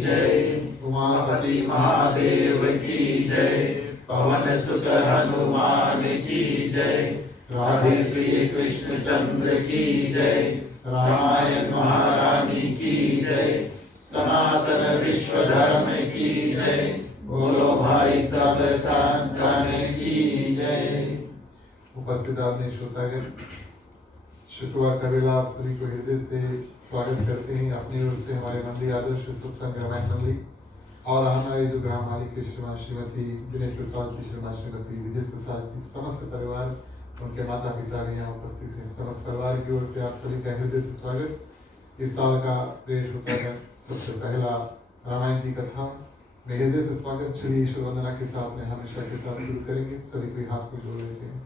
जय, उमापति महादेव की जय, पवन सुत हनुमान की जय, राधे प्रिय कृष्ण चंद्र की जय, रामायण महारानी की जय, सनातन विश्व धर्म की जय, बोलो भाई सब संतन की जय। उपस्थित आदरणीय श्रोतागण, शुक्रवार का वेला आप सभी को हृदय से स्वागत करते हैं। अपनी ओर से हमारे मंदिर आदर्श सत्संग रामायण मंडली और हमारे जो ग्राम मालिक की श्रीमती दिनेश प्रसाद की श्रीमती विजय प्रसाद की समस्त परिवार, उनके माता पिता भी यहाँ उपस्थित हैं। समस्त परिवार की ओर से आप सभी का हृदय से स्वागत। इस साल का प्रिय श्रोतागण, सबसे पहला रामायण की कथा में हृदय से स्वागत। चलिए ईश्वर वंदना के साथ में हमेशा के साथ शुरू करेंगे। सभी के हाथ को जोड़ लेते हैं।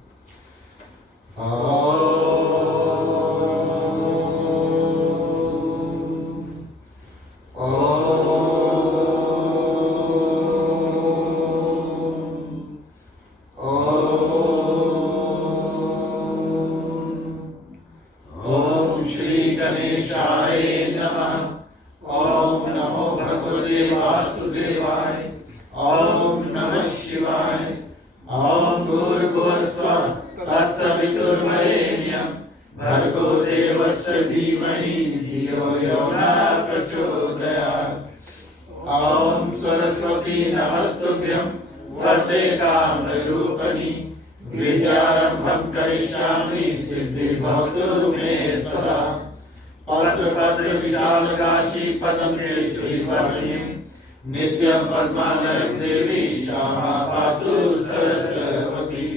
नित्यं पद्मालयं देवी श्यामा पातु सरस्वती।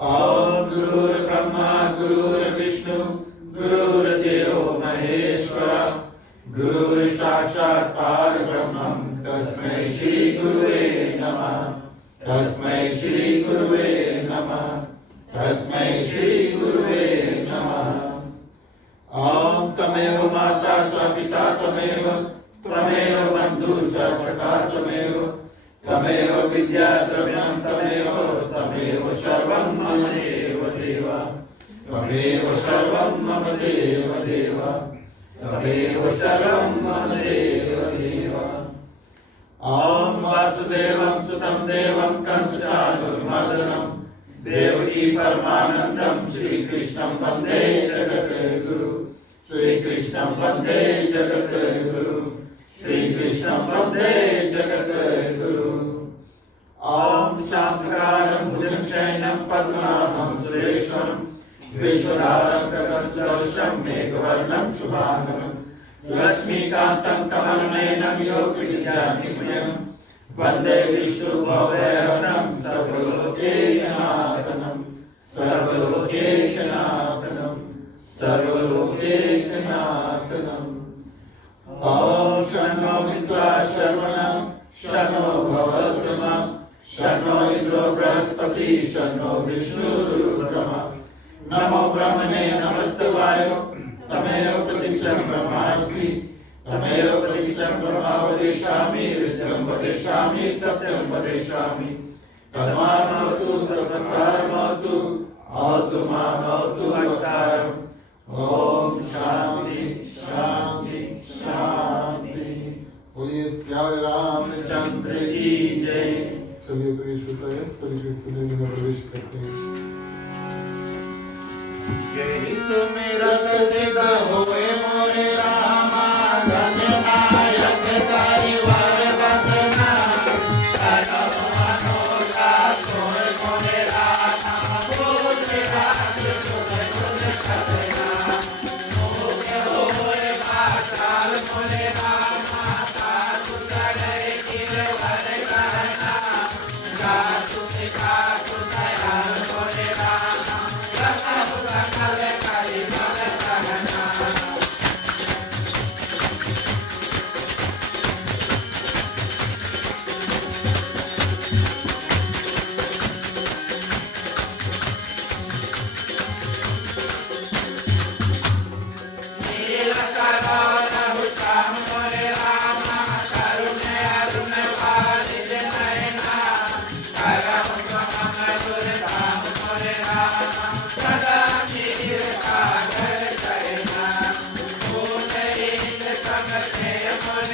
ओम गुरुर्ब्रह्मा गुरुर्विष्णु गुरुर्देवो महेश्वरा, गुरुर्साक्षात् परब्रह्मं तस्मै श्री गुरुवे नमः, तस्मै श्री गुरुवे नमः, तस्मै श्री गुरुवे नमः। ओम तमेव माता च पिता तमेव, त्वमेव बन्धु च सखा त्वमेव, त्वमेव विद्या द्रव्यं तमेव, त्वमेव सर्वं मम देव देव, त्वमेव सर्वं मम देव देव, त्वमेव सर्वं मम देव देव। ओम वासुदेवं सुतं देवं कंसचाणूरमर्दनं, देवकी परमानन्दं श्रीकृष्णं वन्दे जगद्गुरु, श्रीकृष्णं वन्दे जगद्गुरु, श्रीकृष्णं वन्दे जगद्गुरु। ओम शान्तिकारं भुजगशयनं पद्मनाभं सुरेश्वरं, विश्वधारं गगनसदृशं मेघवर्णं शुभांगं, लक्ष्मीकान्तं कमलनयनं योगविद्यानिलयं, वन्दे विष्णुभवभयहरं सर्वलोकैकनाथनं, सर्वलोकैकनाथनं, सर्वलोकैकनाथनं। ओम शन्नो मित्राः श्रवणं, शन्नो भवत्रमं, शन्नो इंद्रो बृहस्पति, शन्नो विष्णुरुक्रमः। नमो ब्रह्मणे नमस्तवाय, तमेव प्रतीक्षं ब्रह्मासि, तमेव प्रतीक्षं ब्रह्मा वदिष्यामि, ऋतं वदिष्यामि, सत्यं वदिष्यामि। तन्मानोतु तत्परमोतु, औतु मानोतु वक्तारम्। ओम शांति शांति शांति। बोलिए सियावर रामचंद्र की जय। चलिए प्रिय श्रोतागण, सभी के सुनने में प्रवेश करते हैं। यही सुमिरत सिद्ध होए मोरे रामा, धन्य नायक करिवर वसना, करम मनोरा सोए मोरे रामा, बोल राज सुन सुन सजना, मोह होए पाताल मोरे रामा, सासु करे गिरवर कहना, सासु सासु दयाल मोरे रामा, रखु रखल करि मन कहना।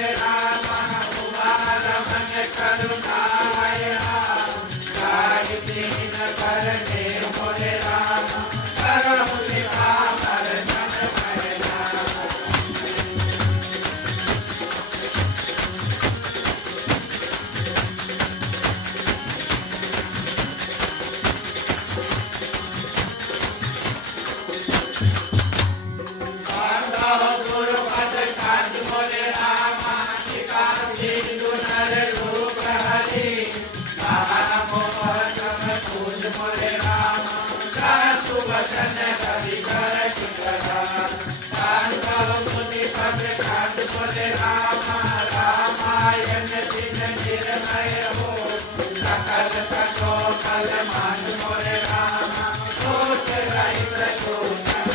Hare मोरे रामा सिकांधी दुनर रूप हरि महा मोह तम पूज मोरे रामा सासु वचन कवि कर चिकरा कांतव मुनि पद कांत मोरे रामा रामायण दिन निर्मय हो सकल सको कल मान मोरे रामा सोच रहित सोचन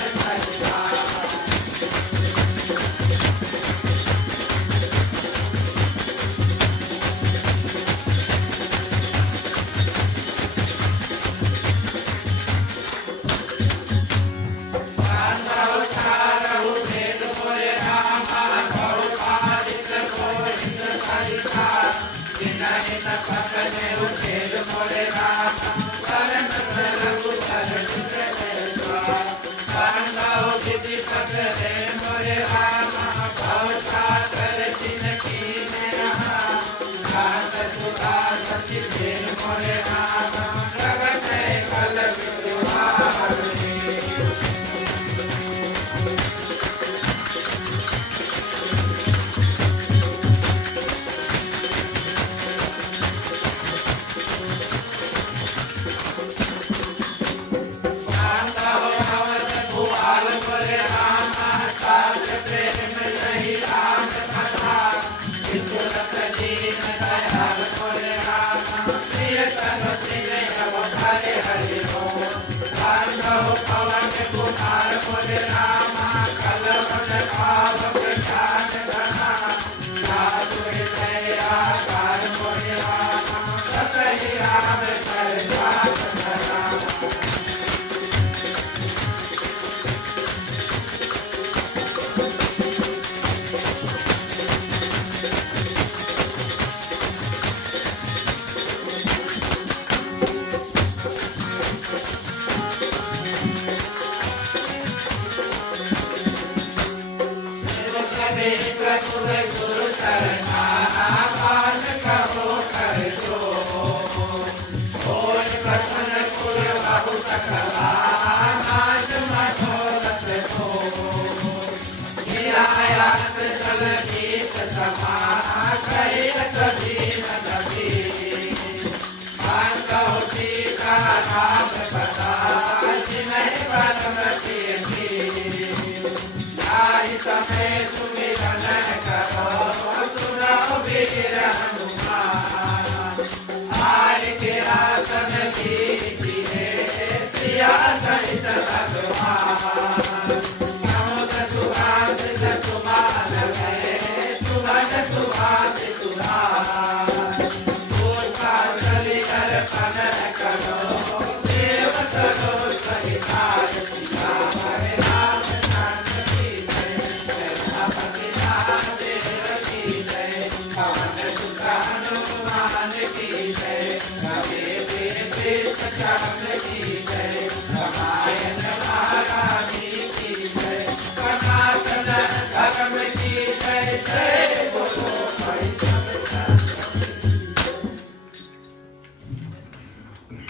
सचिदानंद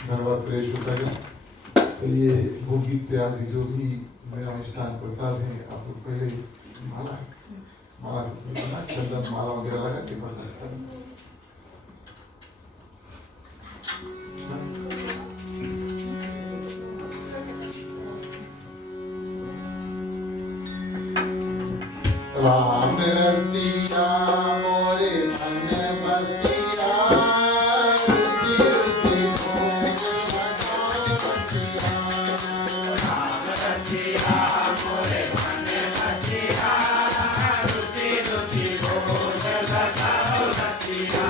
धन्यवाद प्रेष होता है। चलिए भोग गीत से आदि जो भी मेरा मिष्ठान प्रसाद है आप लोग पहले माला से सुनना, चंदन माला वगैरह लगा के प्रसाद करना। राम रसिया मोरे मन बसिया रुचि रुचि भोग लगाओ रसिया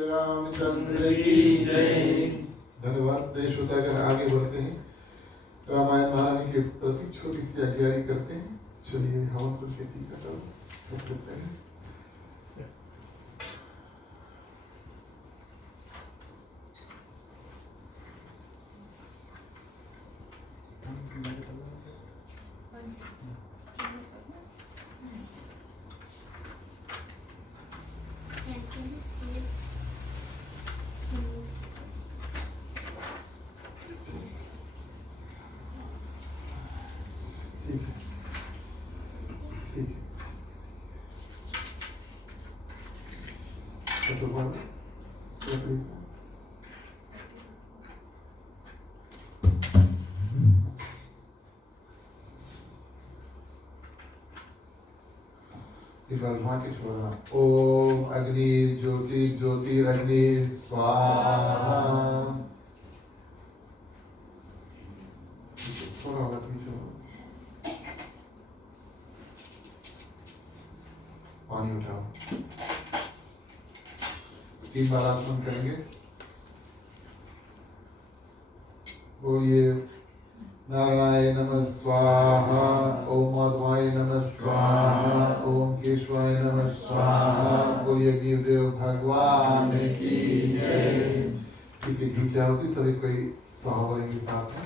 रामचंद्र की जय। धन्यवाद। प्रिय श्रोतागण, आगे बढ़ते हैं। रामायण महारानी के प्रति छोटी सी आज्ञारी करते हैं। चलिए हवन कुल खेती का करो सबसे पहले। ओम अग्नि ज्योति ज्योतिरग्नि स्वाहा। थोड़ा और पीछे पानी उठाओ। 3 बार आसमन करेंगे। बोलिए नारायण नमः स्वाहा। ओम माधवाय नमः स्वाहा। ओम केशवाय नमः स्वाहा। बोलिए गिरदेव भगवान की जय। ठीक है, घी क्या होती सभी कोई स्वाहा के साथ है।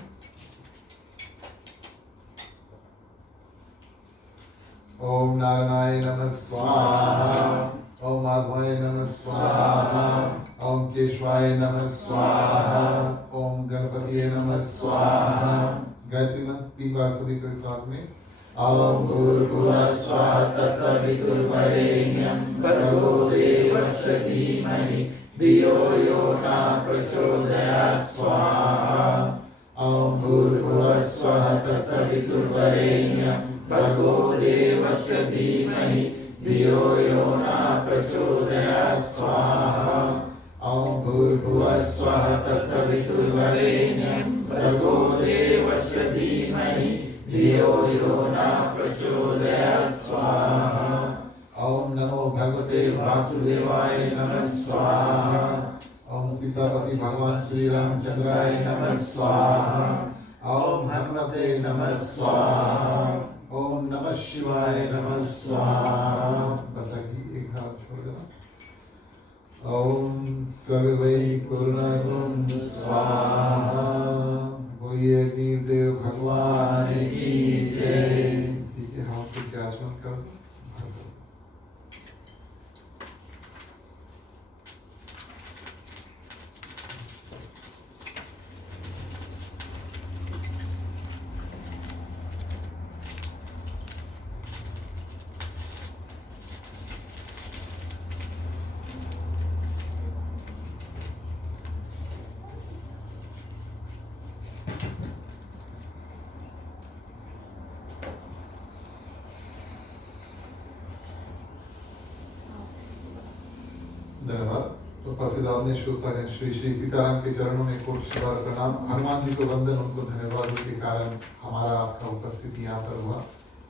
ओम नारायण नमः स्वाहा। ओम माधवाय नमः स्वाहा। ओम केशवाय नमः स्वाहा। ओम गणपतिये नमः स्वाहा। गायत्री मंत्र 3 बार सभी के साथ में। ओम भूर्भुवः स्वः तत्सवितुर्वरेण्यं भर्गो देवस्य धीमहि धियो यो न प्रचोदयात् स्वाहा। ओम भूर्भुवः स्वः तत्सवितुर्वरेण्यं भर्गो देवस्य धीमहि धियो यो न प्रचोदयात् स्वाहा। ओम भूर्भुवः स्वः तत्सवितुर्वरेण्यं भर्गो देवस्य धीमहि धियो यो न प्रचोदयात् स्वाहा। ओम नमो भगवते वासुदेवाय नमः स्वाहा। ओम सीतापति भगवान श्री रामचंद्राय नमः स्वाहा। ओम हनुमते नमः स्वाहा। ओम नमः शिवाय नमः स्वाहा। बस एक हाथ छोड़ देना। ओम सर्वै पूर्णगुण स्वाहा। बोलिए वीरदेव भगवान की जय। ठीक है, हाथ को क्या आचमन कर दो। धन्यवाद। तो प्रसिद्ध ने श्रोतागण श्री श्री सीताराम के चरणों में कोटि बार प्रणाम। हनुमान जी को वंदन, उनको धन्यवाद के कारण हमारा आपका उपस्थिति यहाँ पर हुआ।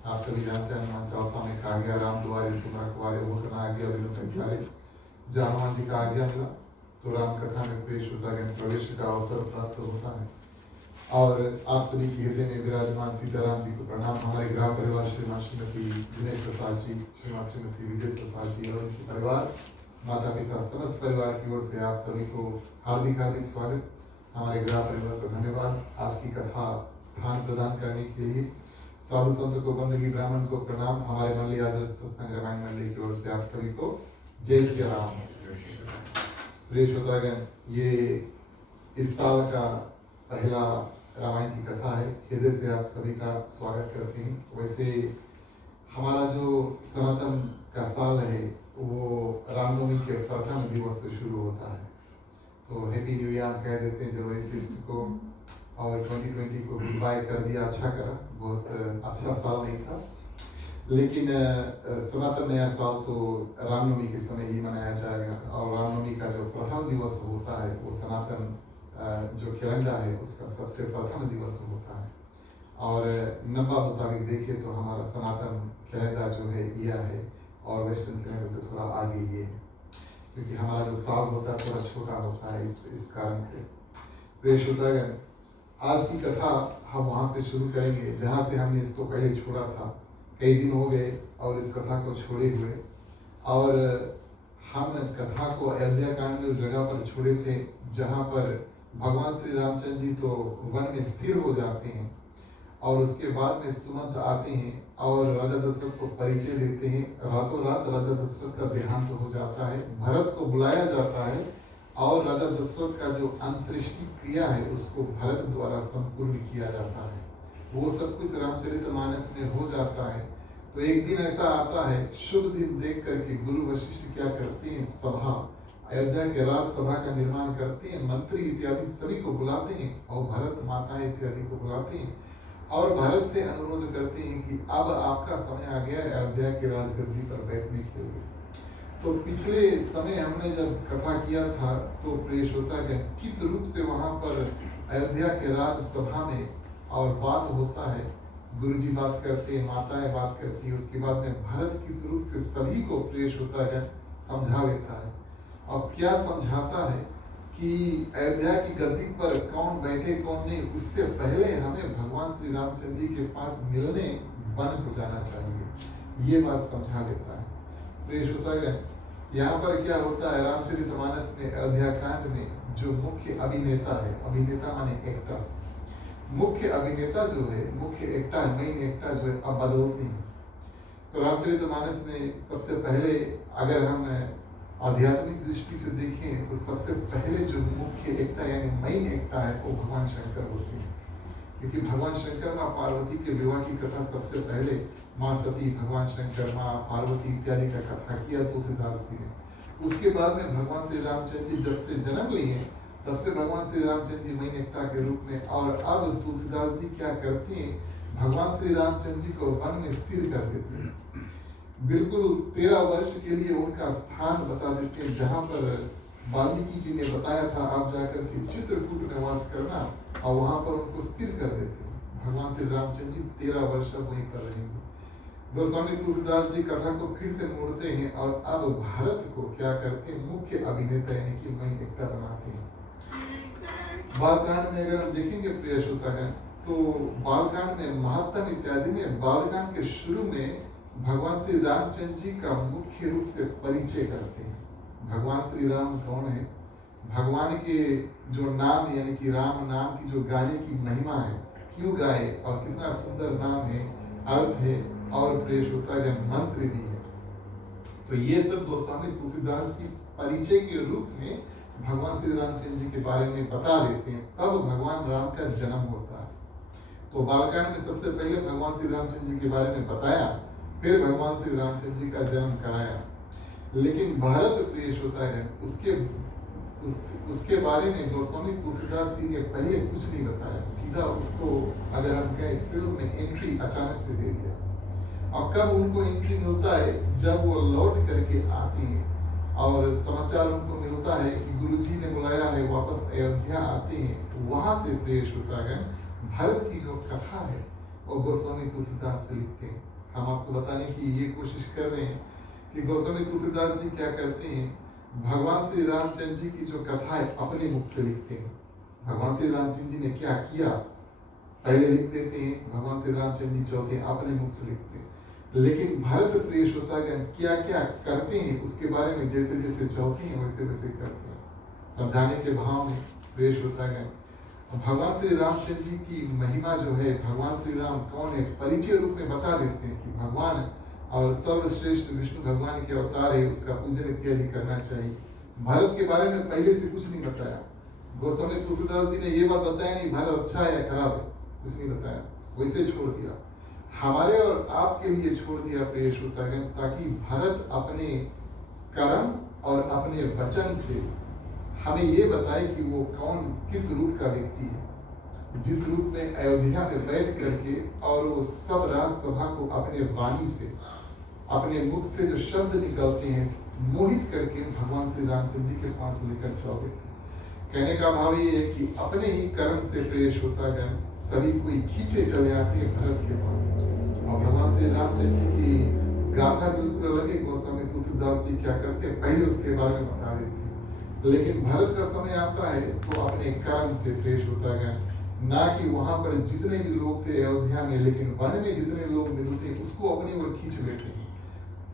आप सभी जानते हैं हनुमान चालीसा में कहा गया राम दुआरे तुम रखवारे वो आज्ञा बिनु पैसारे। जो हनुमान जी का आज्ञा मिला तो राम कथा में प्रिय श्रोतागण प्रवेश का अवसर प्राप्त होता है। और आप सभी के हृदय में विराजमान सीताराम जी को प्रणाम। हमारे ग्राम परिवार श्रीमान श्रीमती दिनेश प्रसाद जी, श्रीमान श्रीमती विजय प्रसाद जी और उनके परिवार, माता पिता समस्त परिवार की ओर से आप सभी को हार्दिक हार्दिक स्वागत। हमारे ग्राम परिवार को धन्यवाद आज की कथा स्थान प्रदान करने के लिए। साधु संत को, बंदगी ब्राह्मण को प्रणाम। हमारे मंडली आदर्श सत्संग रामायण मंडली की ओर से आप सभी को जय श्री राम। प्रिय श्रोतागण, ये इस साल का पहला रामायण की कथा है। हृदय से आप सभी का स्वागत करते हैं। वैसे हमारा जो सनातन का साल है वो रामनवमी के प्रथम दिवस से शुरू होता है। तो हैप्पी न्यू ईयर कह देते हैं जनवरी 30 को, और 2020 को गुड बाय कर दिया। अच्छा करा, बहुत अच्छा साल नहीं था, लेकिन सनातन नया साल तो रामनवमी के समय ही मनाया जाएगा। और रामनवमी का जो प्रथम दिवस होता है वो सनातन जो कैलेंडर है उसका सबसे प्रथम दिवस होता है। और नंबर मुताबिक देखें तो हमारा सनातन कैलेंडर जो है ईयर है और वेस्टर्न कैलेंडर से थोड़ा आगे ये है, क्योंकि हमारा जो साल होता है थोड़ा छोटा होता है इस कारण से। प्रिय श्रोतागण, आज की कथा हम वहाँ से शुरू करेंगे जहाँ से हमने इसको पहले छोड़ा था। कई दिन हो गए और इस कथा को छोड़े हुए, और हम कथा को अयोध्या कांड में उस जगह पर छोड़े थे जहाँ पर भगवान श्री रामचंद्र जी तो वन में स्थिर हो जाते हैं और उसके बाद में सुमंत आते हैं और राजा दशरथ को परिचय देते हैं। रातों रात राजा दशरथ का देहांत हो जाता है। भरत को बुलाया जाता है और राजा दशरथ का जो अंत्येष्टि क्रिया है उसको भरत द्वारा संपूर्ण किया जाता है। वो सब कुछ रामचरितमानस में हो जाता है। तो एक दिन ऐसा आता है, शुभ दिन देख करके गुरु वशिष्ठ क्या करते हैं, सभा अयोध्या के राजसभा का निर्माण करते हैं। मंत्री इत्यादि सभी को बुलाते हैं और भरत माता इत्यादि को बुलाते हैं और भरत से अनुरोध करते हैं कि अब आपका समय आ गया है अयोध्या के राजगद्दी पर बैठने के लिए। तो पिछले समय हमने जब कथा किया था तो प्रिय श्रोतागण, किस रूप से वहां पर अयोध्या के राजसभा में और बात होता है, गुरुजी बात करते हैं, माताएं बात करती है, उसके बाद में भरत किस रूप से सभी को प्रिय श्रोतागण समझा लेता है। और क्या समझाता है कि अयोध्या की गद्दी पर कौन बैठे कौन नहीं, उससे पहले हमें भगवान श्री रामचंद्र जी के पास मिलने वन को जाना चाहिए, ये बात समझा देता है। प्रिय श्रोतागण, यहाँ पर क्या होता है, रामचरितमानस में अयोध्या कांड में जो मुख्य अभिनेता है, अभिनेता माने एक्टर, मुख्य अभिनेता जो है, मुख्य एक्टर, मेन एक्टर जो है अब बदलते हैं। तो रामचरितमानस में सबसे पहले अगर हम आध्यात्मिक दृष्टि से देखें तो सबसे पहले जो मुख्य एकता यानी मेन एकता है वो भगवान शंकर होते हैं, क्योंकि भगवान शंकर माँ पार्वती के विवाह की कथा सबसे पहले माँ सती, भगवान शंकर, माँ पार्वती इत्यादि का कथा किया तुलसीदास जी ने। उसके बाद में भगवान श्री रामचंद्र जी जब से जन्म लिए तब से भगवान श्री रामचंद्र जी मेन एकता के रूप में, और अब तुलसीदास जी क्या करते हैं, भगवान श्री रामचंद्र जी को वन में स्थिर कर देते हैं। बिल्कुल 13 वर्ष के लिए उनका स्थान बता देते हैं जहाँ पर वाल्मीकि जी ने बताया था आप जाकर के चित्रकूट में वास करना, और वहाँ पर उनको स्थिर कर देते हैं। भगवान श्री रामचंद्र जी 13 वर्ष वहीं पर रहेंगे। गोस्वामी तुलसीदास जी कथा को फिर से मोड़ते हैं और अब भारत को क्या करते हैं, मुख्य अभिनेता यानी कि मेन एक्टर बनाते हैं। बालकांड में अगर हम देखेंगे प्रिय श्रोतागण, तो बालकांड में महात्म इत्यादि में बालकांड के शुरू में भगवान श्री रामचंद्र जी का मुख्य रूप से परिचय करते हैं। भगवान श्री राम कौन है, भगवान के जो नाम यानी कि राम नाम की जो गाने की महिमा है, क्यों गाए और कितना सुंदर नाम है, अर्थ है और प्रिय श्रोतागण मंत्र भी है। तो ये सब गोस्वामी तुलसीदास की परिचय के रूप में भगवान श्री रामचंद्र जी के बारे में बता देते हैं। तब भगवान राम का जन्म होता है। तो बालकांड में सबसे पहले भगवान श्री रामचंद्र जी के बारे में बताया, फिर भगवान श्री रामचंद्र जी का जन्म कराया। लेकिन भारत प्रिय श्रोतागण, उसके बारे में गोस्वामी तुलसीदास जी ने पहले कुछ नहीं बताया, सीधा उसको अगर हम कहें फिल्म में एंट्री अचानक से दे दिया। और कब उनको एंट्री मिलता है, जब वो लौट करके आती है और समाचार उनको मिलता है कि गुरुजी ने बुलाया है, वापस अयोध्या आते हैं। वहां से प्रिय श्रोतागण भारत की जो कथा है वो गोस्वामी तुलसीदास से लिखते हैं। हम आपको बताने की ये कोशिश कर रहे हैं कि गोस्वामी तुलसीदास जी क्या करते हैं, भगवान श्री रामचंद्र जी की जो कथा है अपने मुख से लिखते हैं। भगवान श्री रामचंद्र जी ने क्या किया पहले लिख देते हैं, भगवान श्री रामचंद्र जी चौथे अपने मुख से लिखते हैं। लेकिन भरत प्रिय श्रोतागण क्या क्या करते हैं उसके बारे में जैसे जैसे चौथे हैं वैसे वैसे करते हैं, समझाने के भाव में प्रिय श्रोतागण भगवान श्री रामचंद्र जी की महिमा जो है, भगवान श्री राम कौन है, परिचय रूप में बता देते हैं कि भगवान और सर्वश्रेष्ठ विष्णु भगवान के अवतार है, उसका पूजन इत्यादि करना चाहिए। भरत के बारे में पहले से कुछ नहीं बताया। गोस्वामी तुलसीदास जी ने ये बात बताया नहीं भरत अच्छा है या खराब है, कुछ नहीं बताया, वैसे छोड़ दिया। हमारे और आपके लिए छोड़ दिया प्रिय श्रोतागण, ताकि भरत अपने कर्म और अपने वचन से हमें ये बताए कि वो कौन किस रूप का व्यक्ति है, जिस रूप में अयोध्या में बैठ करके और वो सब राज्यसभा को अपने वाणी से अपने मुख से जो शब्द निकलते हैं मोहित करके भगवान श्री रामचंद्र जी के पास लेकर जाओगे। कहने का भाव ये है कि अपने ही कर्म से प्रेष होतागण सभी कोई खींचे चले आते हैं भरत के पास। और भगवान श्री रामचंद्र जी की गाथा बिल्कुल अलग है। गोस्वामी तुलसीदास जी क्या करते हैं पहले उसके बारे में बता देते हैं, लेकिन भरत का समय आता है तो अपने कर्म से प्रेष होतागण, ना कि वहां पर जितने भी लोग थे अयोध्या में, लेकिन वन में जितने लोग मिलते हैं उसको अपनी ओर खींच लेते हैं।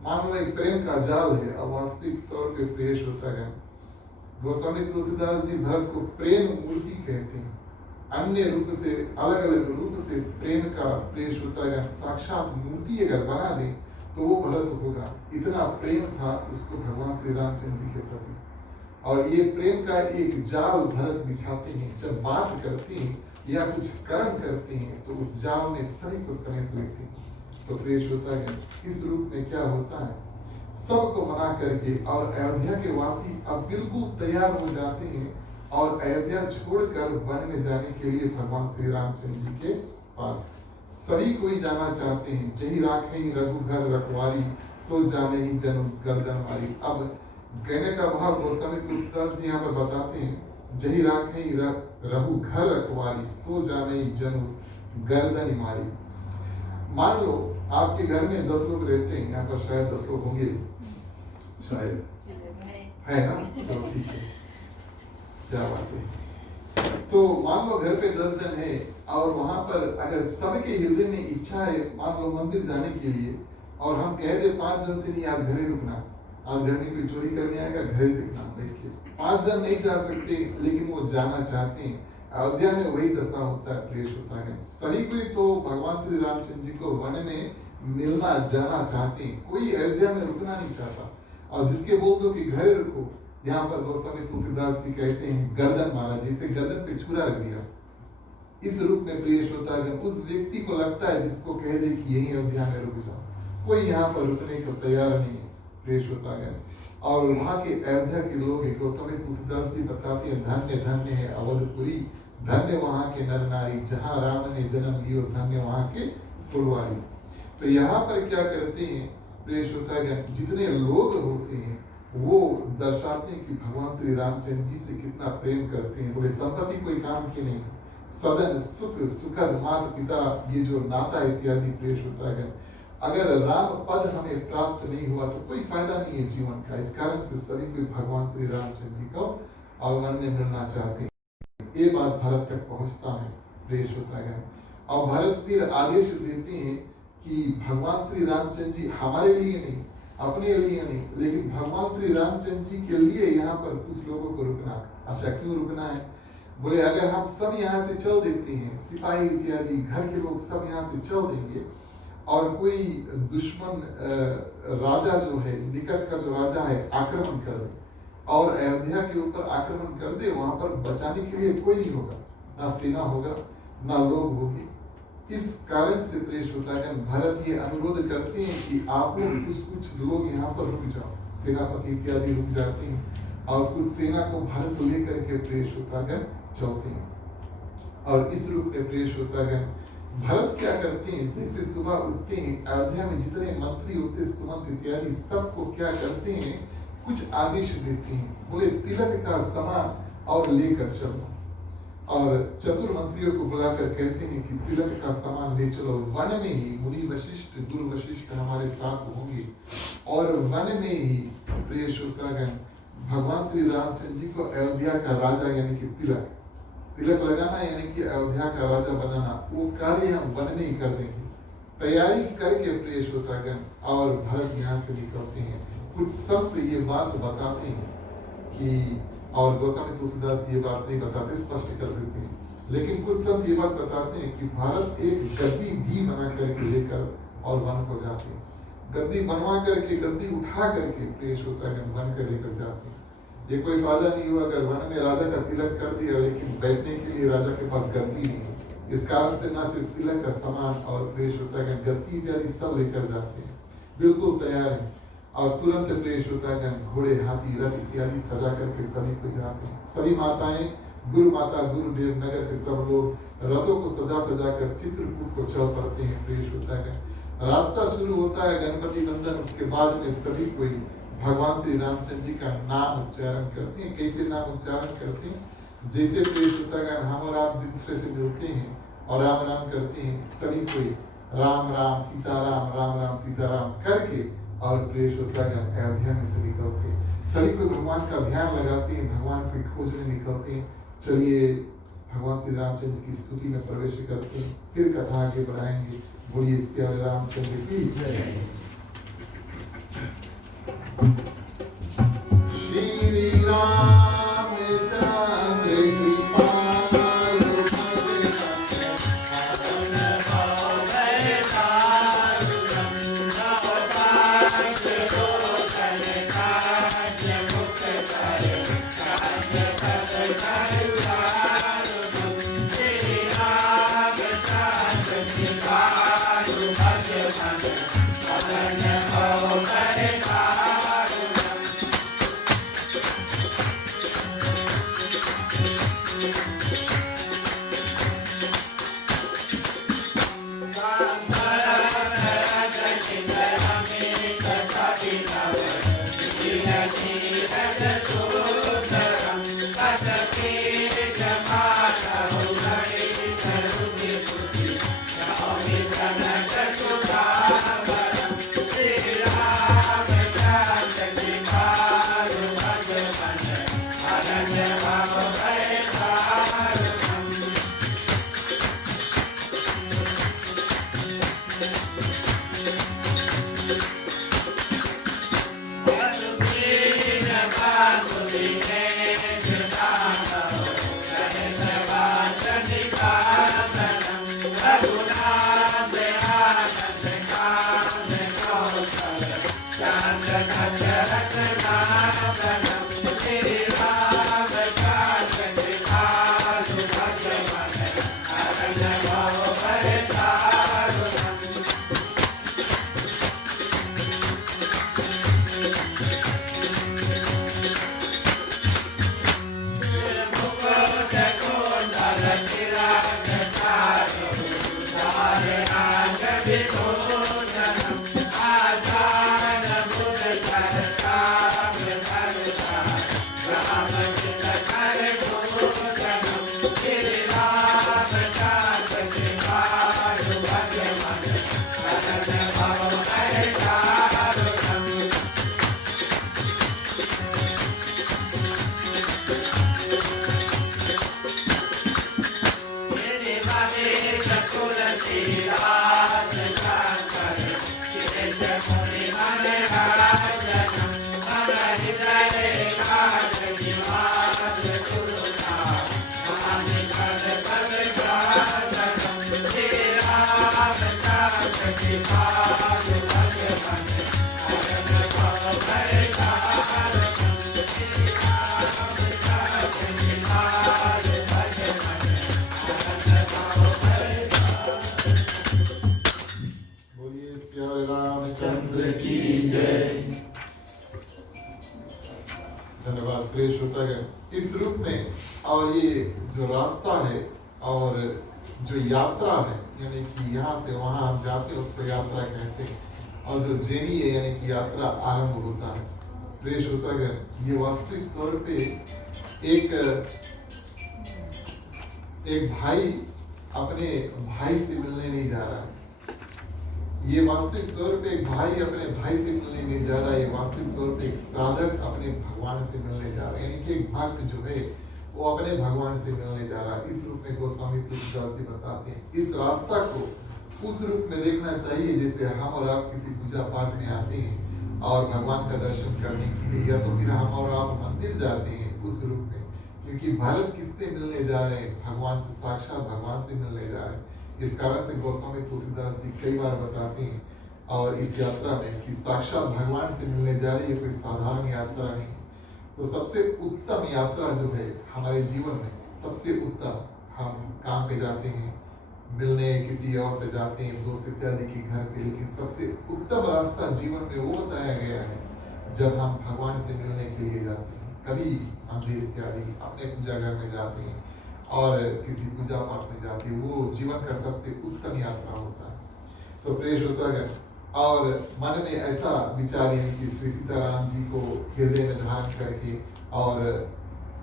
मान लो एक प्रेम का जाल है, और वास्तविक तौर पे प्रेष होतागण गोस्वामी तुलसीदास जी भरत को प्रेम मूर्ति कहते हैं। अन्य रूप से अलग अलग रूप से प्रेम का प्रेष होतागण साक्षात मूर्ति अगर बना दे तो वो भरत होगा। इतना प्रेम था उसको भगवान श्री रामचंद्र जी के प्रति। और ये प्रेम का एक जाल भरत बिछाते हैं, जब बात करते हैं या कुछ कर्म करते हैं तो उस जाल में सभी को समेट लेते हैं। तो प्रेष होतागण इस रूप में क्या होता है, सबको मना करके और अयोध्या के वासी अब बिल्कुल तैयार हो जाते हैं और अयोध्या छोड़कर वन में जाने के लिए भगवान श्री रामचंद्र जी के पास सभी कोई जाना चाहते हैं। जही राखे रघुघर रखवारी, सो जाने ही जन्म गर्दन मारी। अब कहने का भाव गोस्वामी तुलसीदास जी यहाँ पर बताते हैं, जही राखे रघुघर रखवारी, सो जाने ही जन्म गर्दन मारी। मान लो आपके घर में 10 लोग रहते हैं, यहाँ पर शायद 10 लोग होंगे, शायद है ना, चलो ठीक है, क्या बात है। तो मान लो घर पे 10 जन है और वहां पर अगर सबके हृदय में इच्छा है मान लो मंदिर जाने के लिए, और हम कह दे 5 जन से नहीं आज घरे रुकना, आज घर में कोई चोरी करने आएगा घरे देखना, देखिए 5 जन नहीं जा सकते लेकिन वो जाना चाहते हैं। अयोध्या में वही दशा होता है, प्रेष होता है। सभी कोई तो भगवान श्री रामचंद्र जी को वन में मिलना जाना चाहते हैं, कोई अयोध्या में रुकना नहीं चाहता। और जिसके बोल दो कि घरे रुको, यहाँ पर गोस्वामी तुलसीदास जी कहते हैं गर्दन मारा, जैसे गर्दन पे छुरा रख दिया। इस रूप में प्रेष होता है उस व्यक्ति को लगता है जिसको कह दे कि यही अयोध्या में रुक जाओ, कोई यहाँ पर रुकने को तैयार नहीं है, प्रेष होता है। और वहाँ के अयोध्या के लोग गोस्वामी तुलसीदास जी बताते हैं धन्य धन्य है अवधपुरी, धन्य वहाँ के नर नारी, जहाँ राम ने जन्म लियो, धन्य वहाँ के फुलवारी। तो यहाँ पर क्या करते हैं प्रेष होता है, जितने लोग होते हैं वो दर्शाते हैं कि भगवान श्री रामचंद्र जी से कितना प्रेम करते हैं। बोले संपत्ति कोई काम की नहीं, सदन सुख सुखद माता पिता ये जो नाता इत्यादि प्रेष होता है। अगर राम पद हमें प्राप्त नहीं हुआ तो कोई फायदा नहीं है जीवन का। इस कारण से सभी कोई भगवान श्री रामचंद्र जी को और वन में मिलना चाहते हैं। ये बात भरत तक पहुंचता है, प्रेष होता है। और भरत फिर आदेश देते हैं कि भगवान श्री रामचंद्र जी हमारे लिए नहीं, अपने लिए नहीं, लेकिन भगवान श्री रामचंद्र जी के लिए यहाँ पर कुछ लोगों को रुकना। अच्छा क्यों रुकना है? बोले अगर हम सब यहाँ से चल देते हैं, सिपाही इत्यादि घर के लोग सब यहाँ से चल देंगे और कोई दुश्मन राजा जो है, निकट का जो राजा है आक्रमण कर दे और अयोध्या के ऊपर आक्रमण कर दे, वहां पर बचाने के लिए कोई नहीं होगा, ना सेना होगा ना लोग होंगे। इस कारण से प्रेष होता है भरत ये अनुरोध करते हैं कि आप लोग कुछ लोग यहाँ पर रुक जाओ, सेनापति इत्यादि रुक जाते हैं और कुछ सेना को भरत को लेकर के प्रेष होता है चलते हैं। और इस रूप में प्रेष होता है भरत क्या करते हैं, जैसे सुबह उठते हैं अयोध्या में जितने मंत्री होते सुमंत इत्यादि सबको क्या करते हैं, कुछ आदेश देते हैं। बोले तिलक का सामान और लेकर चलो, और चतुर मंत्रियों को बुलाकर कहते हैं कि तिलक का सामान ले चलो। वन में ही मुनि वशिष्ठ दुर्वशिष्ठ हमारे साथ होंगे और वन में ही प्रेष होता है भगवान श्री रामचंद्र जी को अयोध्या का राजा यानी कि तिलक लगाना यानी कि अयोध्या का राजा बनाना, वो कार्य हम बनने ही कर देंगे। तैयारी करके प्रिय श्रोतागण और भरत यहाँ से निकलते हैं। कुछ संत ये बात बताते हैं कि, और गोस्वामी तुलसीदास ये बात नहीं बताते, स्पष्ट कर देते हैं, लेकिन कुछ संत ये बात बताते हैं कि भारत एक गद्दी भी बना करके लेकर और वन को जाते हैं। गद्दी बनवा करके, गद्दी उठा करके प्रिय श्रोतागण वन कर लेकर जाते हैं। ये कोई फायदा नहीं हुआ अगर वन ने राजा का तिलक कर दिया लेकिन बैठने के लिए राजा के पास गद्दी नहीं है। इस कारण से न सिर्फ तिलक का सामान और प्रिय श्रोतागण गद्दी इत्यादि सब लेकर जाते हैं, बिल्कुल तैयार है। और तुरंत प्रिय श्रोतागण घोड़े, हाथी, रथ इत्यादि सजा करके सभी को जाते हैं। सभी माताएं, गुरु माता, गुरुदेव नगर के सब लोग रथों को सजा सजा कर चित्रकूट को चल पड़ते हैं। प्रिय श्रोतागण रास्ता शुरू होता है गणपति नंदन, उसके बाद में सभी कोई भगवान श्री रामचंद्र जी का नाम उच्चारण करते हैं। कैसे नाम उच्चारण करते हैं? जैसे प्रिय श्रोतागण हम और आप दूसरे से मिलते हैं और राम राम करते हैं, सभी कोई राम राम सीताराम, राम राम सीताराम करके और प्रिय श्रोतागण अयोध्या में से निकलते हैं। सभी कोई भगवान का ध्यान लगाते हैं, भगवान की खोज में निकलते हैं। चलिए भगवान श्री रामचंद्र की स्तुति में प्रवेश करते हैं, फिर कथा आगे बढ़ाएंगे। बोलिए श्री रामचंद्र की जय। श्री रामचंद्र धन्यवाद प्रिय श्रोतागण। इस रूप में और ये जो रास्ता है और जो यात्रा है यानी कि यहाँ से वहाँ हम जाते हैं उसको यात्रा कहते हैं, और जो जर्नी है यानी कि यात्रा आरंभ होता है। प्रिय श्रोतागण ये वास्तविक तौर पे एक भाई अपने भाई से मिलने नहीं जा रहा है, ये वास्तविक तौर पे एक भाई अपने भाई से मिलने नहीं जा रहा है, ये वास्तविक तौर पे एक साधक अपने भगवान से मिलने जा रहा है, यानी कि एक भक्त जो है वो अपने भगवान से मिलने जा रहा है। इस रूप में गोस्वामी तुलसीदास जी बताते हैं। इस रास्ता को उस रूप में देखना चाहिए जैसे हम और आप किसी पूजा पाठ में आते हैं और भगवान का दर्शन करने के लिए, या तो फिर हम और आप मंदिर जाते हैं उस रूप में, क्योंकि भरत किससे मिलने जा रहे हैं? भगवान से, साक्षात भगवान से मिलने जा रहे हैं। इस कारण से गोस्वामी तुलसीदास जी कई बार बताते हैं और इस यात्रा में कि साक्षात भगवान से मिलने जा रही है, कोई साधारण यात्रा नहीं। तो सबसे उत्तम यात्रा जो है हमारे जीवन में, सबसे उत्तम, हम काम पे जाते हैं, मिलने किसी और से जाते हैं, दोस्त इत्यादि के घर पे, लेकिन सबसे उत्तम रास्ता जीवन में वो बताया गया है जब हम भगवान से मिलने के लिए जाते हैं। कभी मंदिर इत्यादि अपने पूजा घर में जाते हैं और किसी पूजा पाठ में जाते हैं, वो जीवन का सबसे उत्तम यात्रा होता है। तो प्रेष होता है और मन में ऐसा विचार है कि श्री सीताराम जी को हृदय में धारण करके और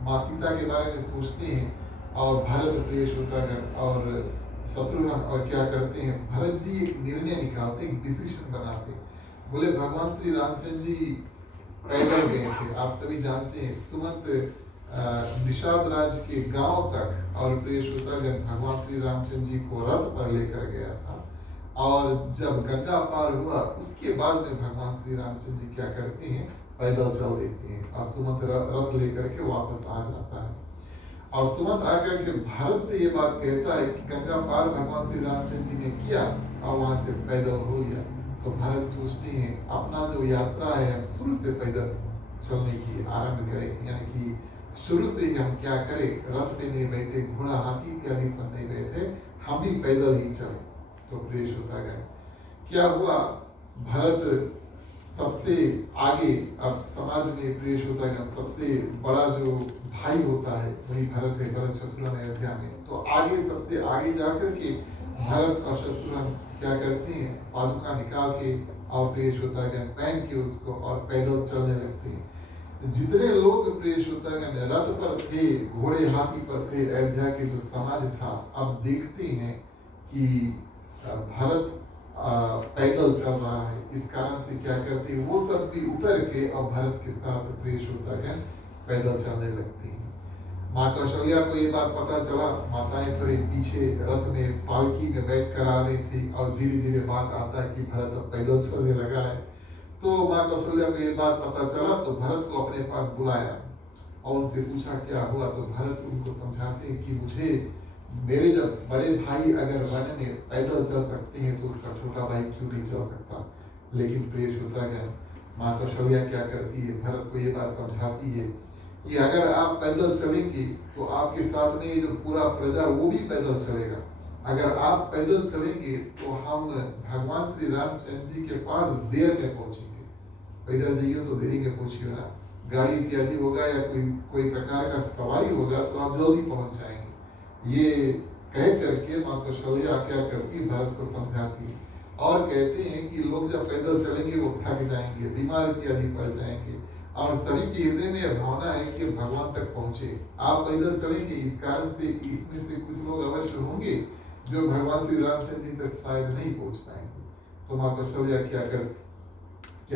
माँ सीता के बारे में सोचते हैं और भरत प्रेष होता है और शत्रुघ्न और क्या करते हैं, भरत जी एक निर्णय निकालते, एक डिसीजन बनाते। बोले भगवान श्री रामचंद्र जी पैदल गए थे, आप सभी जानते हैं, सुमंत निषाद राज के गांव तक, और प्रेष होता है भगवान श्री रामचंद्र जी को रथ पर लेकर गया था। और जब गंगा पार हुआ उसके बाद में भगवान श्री रामचंद्र जी क्या करते हैं, पैदल चल देते हैं और सुमंत रथ लेकर के वापस आ जाता है। और सुमंत आकर के भारत से ये बात कहता है कि गंगा पार भगवान श्री रामचंद्र जी ने किया और वहां से पैदल हो गया। तो भारत सोचते हैं अपना जो यात्रा है हम शुरू से पैदल चलने की आरंभ करें, यानी कि शुरू से ही हम क्या करें, रथ पे नहीं बैठे, घोड़ा हाथी इत्यादि पर नहीं बैठे, हम भी पैदल ही चले। तो प्रेष होता गया। क्या हुआ, भरत सबसे आगे, अब समाज में प्रेष होता गया, सबसे बड़ा जो भाई होता है वही भरत है, भरत शत्रुघ्न अयोध्या में। तो आगे, सबसे आगे जाकर के भरत और शत्रुघ्न क्या करते हैं, पादुका निकाल के और प्रेष होता गया पहन के उसको और पैदल चलने लगते हैं। जितने लोग प्रेष होता गया रथ पर थे, घोड़े हाथी पर थे, अयोध्या के जो समाज था, अब देखते हैं कि भारत पैदल चल रहा है। इस कारण से क्या करते हैं, वो सब भी उतर के और भारत के साथ प्रेष होता है पैदल चलने लगती हैं। माँ कौशल्या को ये बात पता चला, माताएं थोड़ी पीछे रथ में पालकी में बैठ कर आ रही थी और धीरे धीरे बात आता है कि भरत अब पैदल चलने लगा है। तो माँ कौशल्या को ये बात पता चला तो भरत को अपने पास बुलाया और उनसे पूछा क्या हुआ। तो भरत उनको समझाते हैं कि मुझे, मेरे जब बड़े भाई अगर वन में पैदल चल सकते हैं तो उसका छोटा भाई क्यों नहीं चल सकता। लेकिन प्रेष होता गया, माँ कौशल्या क्या करती है, भरत को ये बात समझाती है कि अगर आप पैदल चलेंगे तो आपके साथ में जो पूरा प्रजा वो भी पैदल चलेगा। अगर आप पैदल चलेंगे तो हम भगवान श्री रामचंद्र जी के पास देर में पहुंचेंगे। पैदल जाइए तो देरी में पहुंचिए ना, गाड़ी इत्यादि होगा या कोई प्रकार का सवारी होगा तो आप जल्दी पहुंच जाएंगे। ये कह करके माँ कौशल्या क्या करती, भरत को समझाती और कहते हैं कि लोग जब पैदल चलेंगे वो थक जाएंगे, बीमार इत्यादि पड़ जाएंगे, और सभी के हृदय में यह भावना है कि भगवान तक पहुंचे। आप पैदल चलेंगे, इस कारण से इसमें से कुछ लोग अवश्य होंगे जो भगवान श्री रामचंद्र जी तक शायद नहीं पहुंच पाएंगे। तो माँ कौशल्या क्या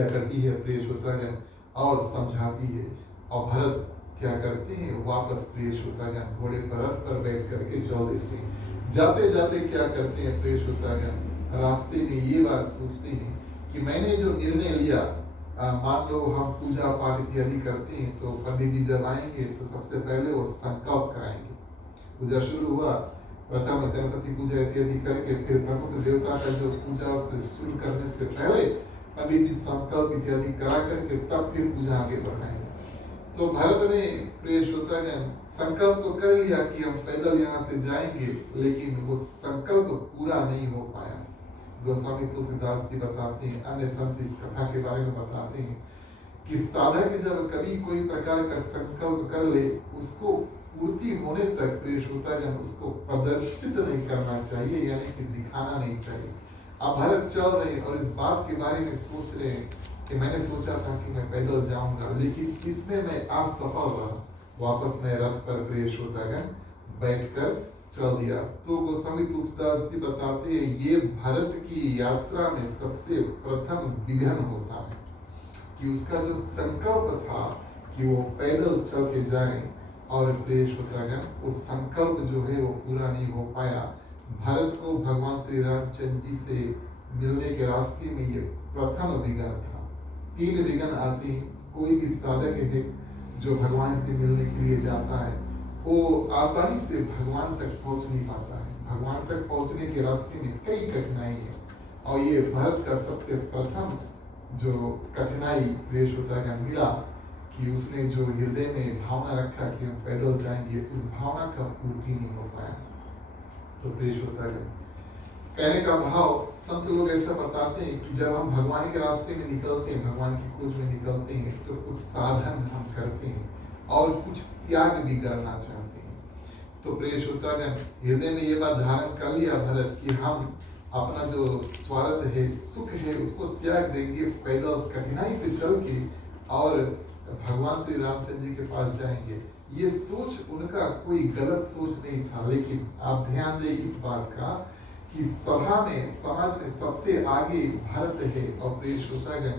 करती है, प्रेष होता है और समझाती है। और भरत क्या करते हैं, वापस प्रेष होता है घोड़े पर रथ पर बैठ करके चल देते हैं। जाते जाते क्या करते हैं, प्रेष होता है रास्ते में ये बात सोचते हैं कि मैंने जो निर्णय लिया, मान लो हम पूजा पाठ इत्यादि करते हैं तो पंडित जी जब आएंगे तो सबसे पहले वो संकल्प कराएंगे। पूजा शुरू हुआ, प्रथम गणपति पूजा इत्यादि करके फिर प्रमुख देवता का जो पूजा से शुरू करने से पहले पंडित जी संकल्प इत्यादि करा करके तब फिर पूजा आगे बढ़ाएंगे। तो भरत ने प्रेष होता है संकल्प तो कर लिया कि हम पैदल यहाँ से जाएंगे, लेकिन वो संकल्प पूरा नहीं हो पाया। गोस्वामी तुलसीदास जी बताते हैं, अन्य संत इस कथा के बारे में बताते हैं कि साधक जब कभी कोई प्रकार का संकल्प कर ले, उसको पूर्ति होने तक प्रेष होता है उसको प्रदर्शित नहीं करना चाहिए, यानी कि दिखाना नहीं चाहिए। अब भरत चल रहे हैं और इस बात के बारे में सोच रहे हैं कि मैंने सोचा था कि मैं पैदल जाऊंगा, लेकिन इसमें मैं असफल रहा। वापस मैं रथ पर प्रेष होता है बैठकर चल दिया। तो गोस्वामी तुलसीदास जी बताते हैं ये भरत की यात्रा में सबसे प्रथम विघ्न होता है कि उसका जो संकल्प था कि वो पैदल चल के जाए और प्रेष होता है, वो संकल्प जो है वो पूरा नहीं हो पाया। भरत को भगवान श्री रामचंद्र जी से मिलने के रास्ते में ये प्रथम विघ्न था। 3 विघ्न आते हैं। कोई भी साधक है जो भगवान से मिलने के लिए जाता है वो आसानी से भगवान तक पहुंच नहीं पाता है। भगवान तक पहुंचने के रास्ते में कई कठिनाई है और ये भरत का सबसे प्रथम जो कठिनाई प्रेष होता है मिला कि उसने जो हृदय में भावना रखा कि हम पैदल जाएंगे, उस भावना का पूर्ति नहीं हो पाया। तो प्रेष होता है कहने का भाव, संत लोग ऐसा बताते हैं कि जब हम भगवान के रास्ते में निकलते हैं, भगवान की खोज में निकलते हैं, तो कुछ साधन हम करते हैं और कुछ त्याग भी करना चाहते हैं। तो प्रेष होता है हृदय में ये बात धारण कर लिया भरत कि हम अपना जो स्वार्थ है, सुख है, उसको त्याग देंगे, पैदल कठिनाई से चल के और भगवान श्री रामचंद्र जी के पास जाएंगे। ये सोच उनका कोई गलत सोच नहीं था, लेकिन आप ध्यान दें इस बात का कि सभा में, समाज में सबसे आगे भरत है और प्रेष होता है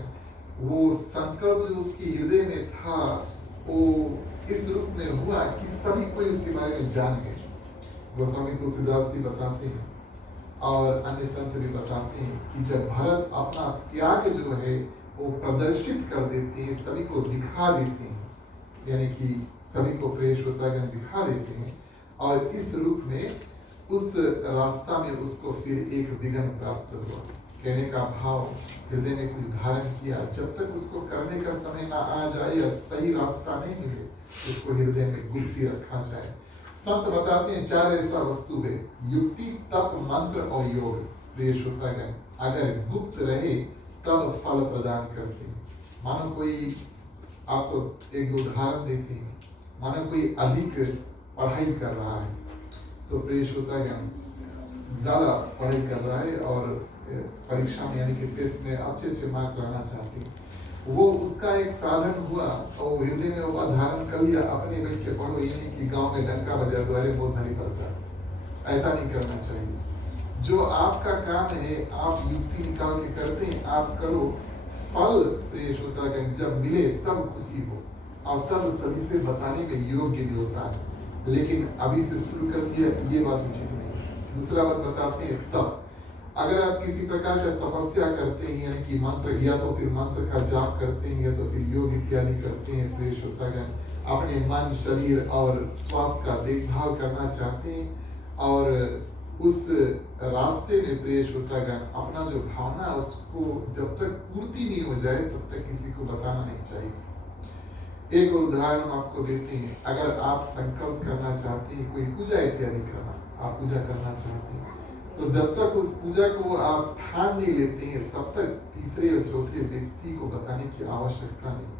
वो संकल्प जो उसके हृदय में था वो इस रूप में हुआ कि सभी कोई उसके बारे में जान गए। गोस्वामी तुलसीदास जी बताते हैं और अन्य संत भी बताते हैं कि जब भरत अपना त्याग जो है वो प्रदर्शित कर देते हैं, सभी को दिखा देते हैं, यानी कि सभी को प्रेष होता है दिखा देते हैं और इस रूप में उस रास्ता में उसको फिर एक विघ्न प्राप्त हुआ। कहने का भाव, हृदय में कुछ धारण किया, जब तक उसको करने का समय ना आ जाए या सही रास्ता नहीं मिले, उसको हृदय में गुप्ती रखा जाए। संत बताते हैं 4 ऐसा वस्तु है, युक्ति, तप, मंत्र और योग। प्रेष होता है अगर गुप्त रहे तब फल प्रदान करते हैं। मानो कोई, आपको 1-2 उदाहरण देते हैं, मानो कोई अधिक पढ़ाई कर रहा है तो प्रेष होता है ज्यादा पढ़ाई कर रहा है और परीक्षा में यानी कि टेस्ट में अच्छे मार्क लाना चाहते हैं, वो उसका एक साधन हुआ और हृदय में वो धारण कर लिया, अपने बैठ के पढ़ो, ये नहीं कि गांव में डंका बजा द्वारे बहुत भारी पड़ता है, ऐसा नहीं करना चाहिए। जो आपका काम है आप युक्ति निकाल के करते हैं, आप करो, फल प्रेष होता है जब मिले तब खुशी हो और तब सभी से बताने में योग्य भी होता है, लेकिन अभी से शुरू कर दिया ये बात उचित नहीं। दूसरा बात बताते हैं तब, अगर आप किसी प्रकार का तपस्या करते हैं यानी कि मंत्र या तो फिर मंत्र का जाप करते हैं या तो फिर योग इत्यादि करते हैं, प्रेष होता है अपने मन, शरीर और स्वास्थ्य का देखभाल करना चाहते हैं और उस रास्ते में प्रेष होता है अपना जो भावना उसको जब तक पूर्ति नहीं हो जाए तब तक किसी को बताना नहीं चाहिए। एक उदाहरण हम आपको देते हैं, अगर आप संकल्प करना चाहते हैं कोई पूजा इत्यादि करना, आप पूजा करना चाहते हैं तो जब तक उस पूजा को आप ठान नहीं लेते हैं तब तक तीसरे और चौथे व्यक्ति को बताने की आवश्यकता नहीं।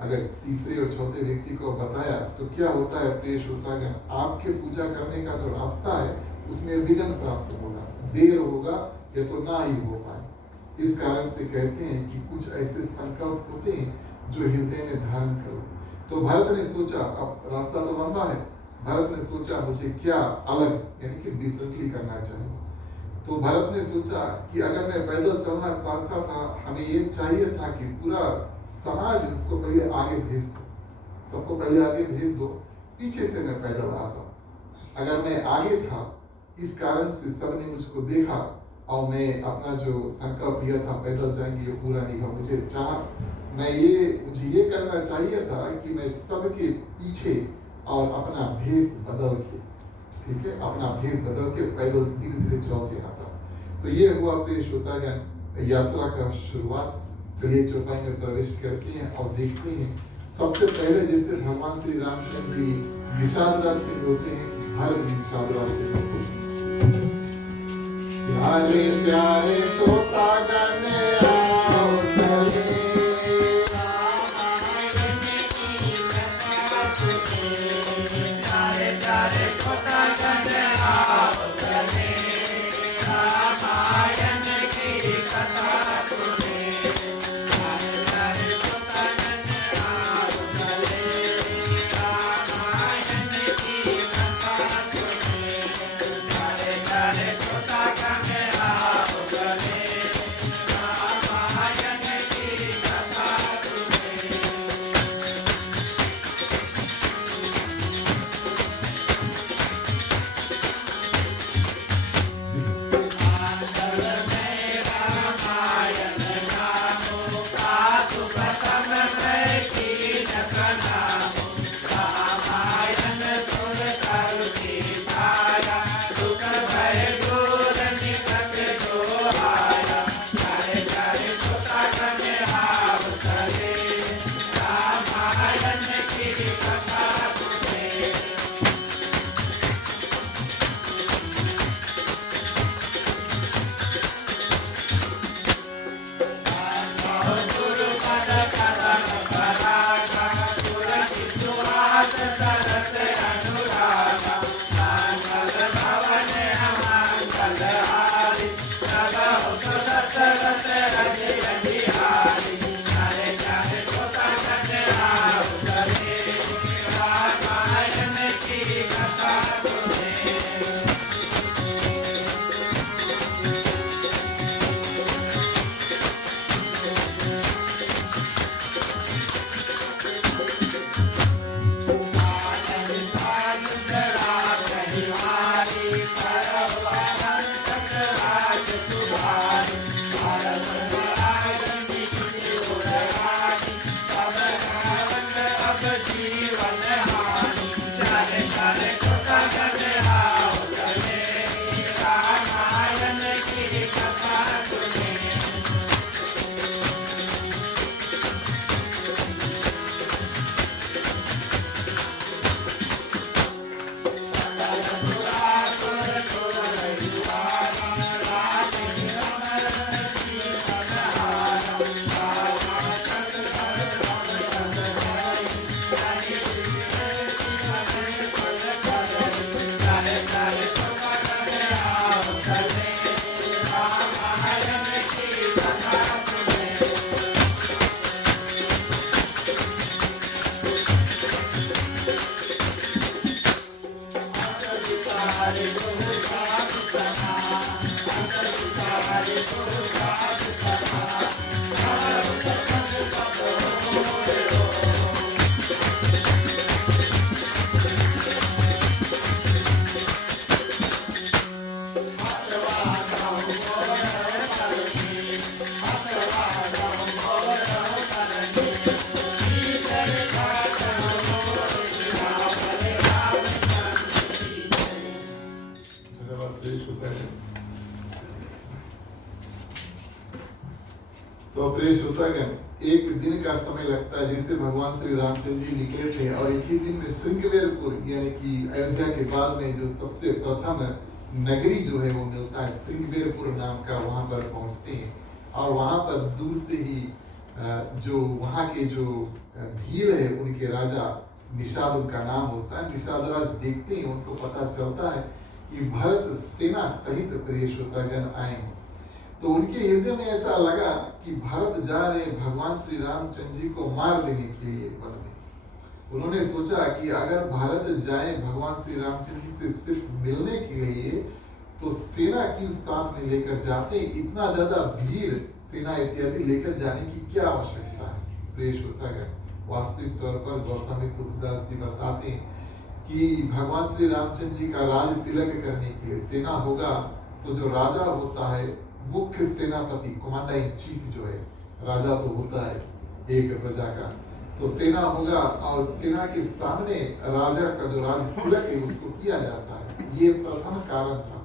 अगर तीसरे और चौथे व्यक्ति को बताया तो क्या होता है, प्रेष होता है आपके पूजा करने का जो रास्ता है उसमें विघ्न प्राप्त होगा, देर होगा या तो ना ही हो पाए। इस कारण से कहते हैं कि कुछ ऐसे संकल्प होते हैं जो हृदय में धारण करो। तो भरत ने सोचा, अब रास्ता तो लंबा है, भरत ने सोचा मुझे क्या अलग यानी कि डिफरेंटली करना चाहिए। तो भरत ने सोचा कि अगर मैं पैदल चलना चाहता था, हमें ये चाहिए था कि पूरा समाज उसको पहले आगे भेज दो, सबको पहले आगे भेज दो, पीछे से मैं पैदल आता। अगर मैं आगे था इस कारण से सबने मुझको देखा और मैं अपना जो संकल्प लिया था पैदल जाएंगे ये पूरा नहीं हुआ। मुझे ये करना चाहिए था कि मैं सबके पीछे और अपना भेष बदल के, ठीक है, अपना भेष बदल के पैदल धीरे धीरे चलते आता। तो ये हुआ प्रेष होता है यात्रा का शुरुआत। चलिए चौपाई में प्रवेश करते हैं और देखते हैं। सबसे पहले जैसे भगवान श्री रामचंद्र जी विषादराज से होते हैं, भरत भी विषादराज से होते हैं। प्यारे प्यारे सोता गने आओ चले, प्यारे प्यारे सोता गने आओ चले, रामायण की कथा सुने। प्यारे प्यारे सोता गने आओ चले, रामायण की कथा सुने। तो प्रिय श्रोतागण, एक दिन का समय लगता है जैसे भगवान श्री रामचंद्र जी निकले थे और एक ही दिन में श्रृंगवेरपुर यानी कि अयोध्या के बाद में जो सबसे प्रथम नगरी जो है वो मिलता है, श्रृंगवेरपुर नाम का, वहां पर पहुंचते हैं और वहां पर दूर से ही जो वहां के जो भील है उनके राजा निषाद उनका नाम होता है, निषाद राज देखते हैं, उनको पता चलता है कि भरत सेना सहित प्रिय श्रोतागण आए हैं। तो उनके हृदय में ऐसा लगा कि भारत जा रहे भगवान श्री रामचंद्र जी को मार देने के लिए वन में। उन्होंने सोचा कि अगर भारत जाए भगवान श्री रामचंद्र जी से सिर्फ मिलने के लिए तो सेना क्यों साथ में लेकर जाते, इतना ज्यादा भीड़ सेना इत्यादि लेकर जाने की क्या आवश्यकता है। प्रिय श्रोतागण, वास्तविक तौर पर गोस्वामी तुलसीदास जी बताते हैं कि भगवान श्री रामचंद्र जी का राज तिलक करने के लिए सेना होगा तो जो राजा होता है, मुख्य सेनापति, कमांडर इन चीफ जो है, राजा तो होता है एक प्रजा का, तो सेना होगा और सेना के सामने राजा का जो राज तिलक है उसको किया जाता है। ये प्रथम कारण था,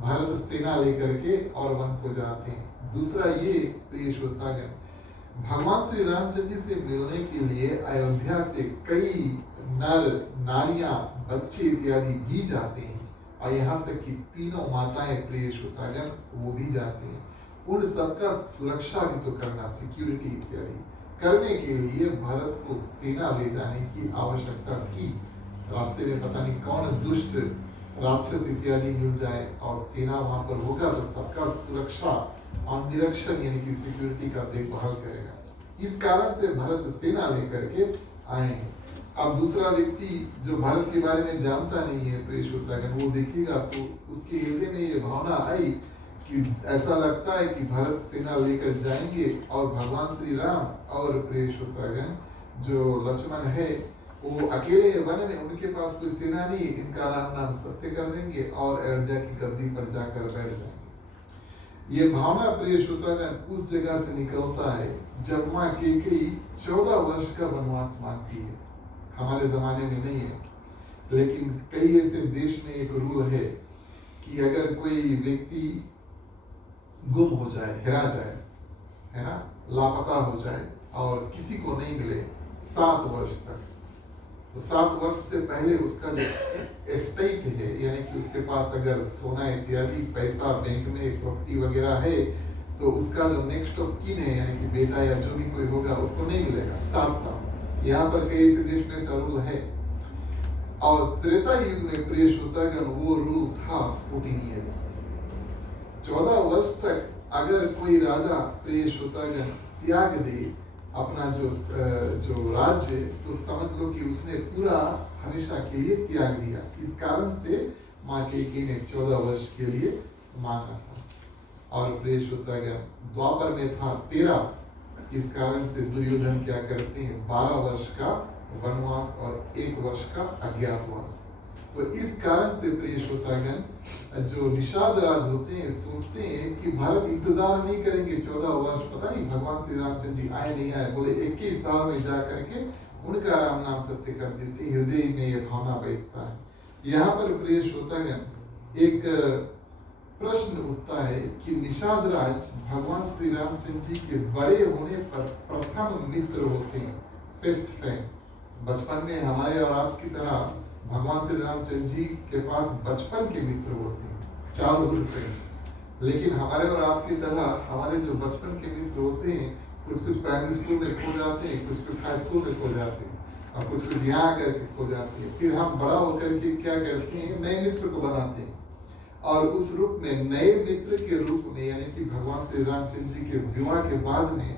भारत सेना लेकर के और वन को जाते हैं। दूसरा ये प्रिय श्रोतागण, भगवान श्री रामचंद्र जी से मिलने के लिए अयोध्या से कई नर नारियां बच्चे इत्यादि भी जाते हैं और यहाँ तक कि तीनों माताएं प्रिय श्रोतागण वो भी जाते हैं। उन सबका सुरक्षा भी तो करना, सिक्योरिटी इत्यादि करने के लिए भारत को सेना ले जाने की आवश्यकता थी। रास्ते में पता नहीं कौन दुष्ट राक्षस इत्यादि मिल जाए और सेना वहां पर होगा तो सबका सुरक्षा और निरीक्षण यानी कि सिक्योरिटी का देखभाल करेगा। इस कारण से भारत सेना लेकर के आए हैं। अब दूसरा व्यक्ति जो भारत के बारे में जानता नहीं है प्रिय श्रोतागण, वो देखेगा तो उसके हृदय में ये भावना आई कि ऐसा लगता है कि भारत सेना लेकर जाएंगे और भगवान श्री राम और प्रिय श्रोतागण जो लक्ष्मण है वो अकेले वन में, उनके पास कोई सेना नहीं, इनका नाम सत्य कर देंगे और अयोध्या की गद्दी पर जाकर बैठ जाएंगे। ये भावना प्रिय श्रोतागण उस जगह से निकलता है जब माँ कैकेयी 14 वर्ष का वनवास मांगती है। हमारे जमाने में नहीं है, लेकिन कई ऐसे देश में एक रूल है कि अगर कोई व्यक्ति गुम हो जाए, हेरा जाए, है ना, लापता हो जाए और किसी को नहीं मिले 7 वर्ष तक, तो 7 वर्ष से पहले उसका जो एस्टेट है यानी कि उसके पास अगर सोना इत्यादि पैसा बैंक में प्रॉपर्टी वगैरह है तो उसका जो नेक्स्ट ऑफ किन है यानी कि बेटा या जो भी कोई होगा उसको नहीं मिलेगा 7 साल। यहाँ पर कई ऐसे देश में ऐसा रूल है। और त्रेता युग में प्रिय श्रोतागण वो रूल था 14 ईयर्स, 14 वर्ष तक अगर कोई राजा प्रिय श्रोतागण त्याग दे अपना जो राज्य, तो समझ लो कि उसने पूरा हमेशा के लिए त्याग दिया। इस कारण से माँ कैकेयी ने 14 वर्ष के लिए मांगा था। और प्रिय श्रोतागण, द्वापर में था 13, इस कारण से दुर्योधन क्या करते हैं, 12 वर्ष का वनवास और 1 वर्ष का अज्ञातवास। तो इस कारण से प्रिय श्रोतागण, जो निषाद राज होते हैं सोचते हैं कि भारत इंतजार नहीं करेंगे 14 वर्ष, पता नहीं भगवान श्री रामचंद्र जी आए नहीं आए, बोले 21 साल में जा करके उनका राम नाम सत्य कर देते, हृदय में यह भावना बैठता है। यहाँ पर प्रिय श्रोतागण, एक प्रश्न उठता है कि निषाद राज भगवान श्री रामचंद्र जी के बड़े होने पर प्रथम मित्र होते हैं, बेस्ट फ्रेंड। बचपन में हमारे और आपकी तरह भगवान श्री रामचंद्र जी के पास बचपन के मित्र होते हैं, चाइल्डहुड फ्रेंड्स। लेकिन हमारे और आपकी तरह हमारे जो बचपन के मित्र होते हैं, कुछ कुछ प्राइमरी स्कूल में खो जाते हैं, कुछ कुछ हाई स्कूल में खो जाते हैं, और कुछ कुछ यहाँ आकर के खो जाते हैं। फिर हम बड़ा होकर के क्या करते हैं, नए मित्र को बनाते हैं। और उस रूप में नए मित्र के रूप में, यानी कि भगवान श्री रामचंद्र जी के विवाह के बाद में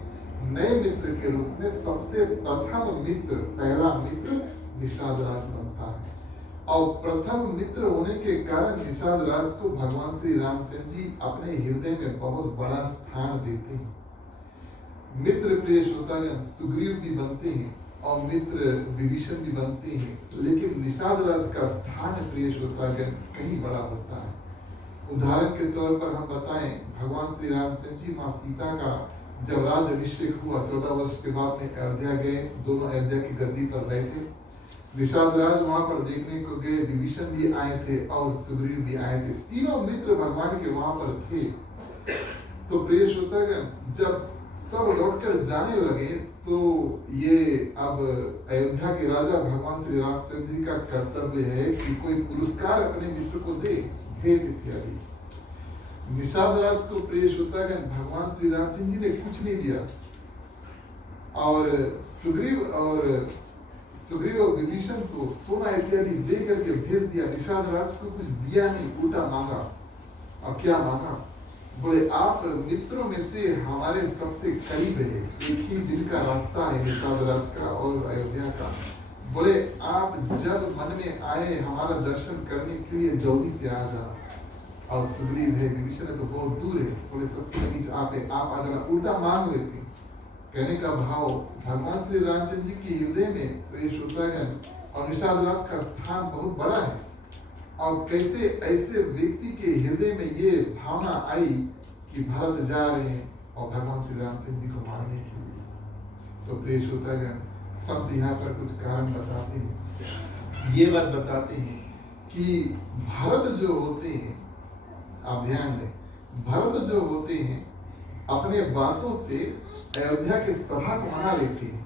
नए मित्र के रूप में सबसे प्रथम मित्र, पहला मित्र निषाद राज बनता है। और प्रथम मित्र होने के कारण निषाद राज को भगवान श्री रामचंद्र जी अपने हृदय में बहुत बड़ा स्थान देते हैं। मित्र प्रिय श्रोतागण सुग्रीव भी बनते हैं और मित्र विभीषण भी बनते हैं, लेकिन निषाद राज का स्थान प्रिय श्रोतागण कहीं बड़ा होता है। उदाहरण के तौर पर हम बताएं, भगवान श्री रामचंद्र जी माँ सीता का जब राज अभिषेक हुआ 14 वर्ष के बाद में अयोध्या गए, दोनों अयोध्या की गद्दी पर बैठे। निषाद राज वहां पर देखने को गए, विभीषण भी आए थे और सुग्रीव भी आए थे, तीनों मित्र भगवान के वहां पर थे। तो प्रिय श्रोतागण, जब सब लौटकर जाने लगे तो ये अब अयोध्या के राजा भगवान श्री रामचंद्र जी का कर्तव्य है कि कोई पुरस्कार अपने मित्र को दे, भेंट इत्यादि। निषाद राज को प्रिय श्रोतागण भगवान श्री रामचंद्र जी ने कुछ नहीं दिया, और सुग्रीव और विभीषण को सोना इत्यादि दे करके भेज दिया। निषाद राज को कुछ दिया नहीं, उल्टा मांगा। अब क्या मांगा, बोले आप मित्रों में से हमारे सबसे करीब है, एक ही दिन का रास्ता है निषाद राज का और अयोध्या का। बोले आप जब मन में आए हमारा दर्शन करने के लिए जल्दी से आ जाओ। और सुग्रीव है, विभीषण है तो बहुत दूर है, बोले सबसे नीचे आप है, आप अगर उल्टा मांग लेते। कहने का भाव, भगवान श्री रामचंद्र जी के हृदय में प्रिय श्रोतागण और निषाद राज का स्थान बहुत बड़ा है। और कैसे ऐसे व्यक्ति के हृदय में ये भावना आई कि भारत जा रहे हैं और भगवान श्री रामचंद्र जी को मारने के लिए। तो प्रिय श्रोतागण, संत यहाँ पर कुछ कारण बताते हैं, ये बात बताते हैं कि भरत जो होते हैं, आप ध्यान दें, भरत जो होते हैं अपने बातों से अयोध्या के सभा को मना लेते हैं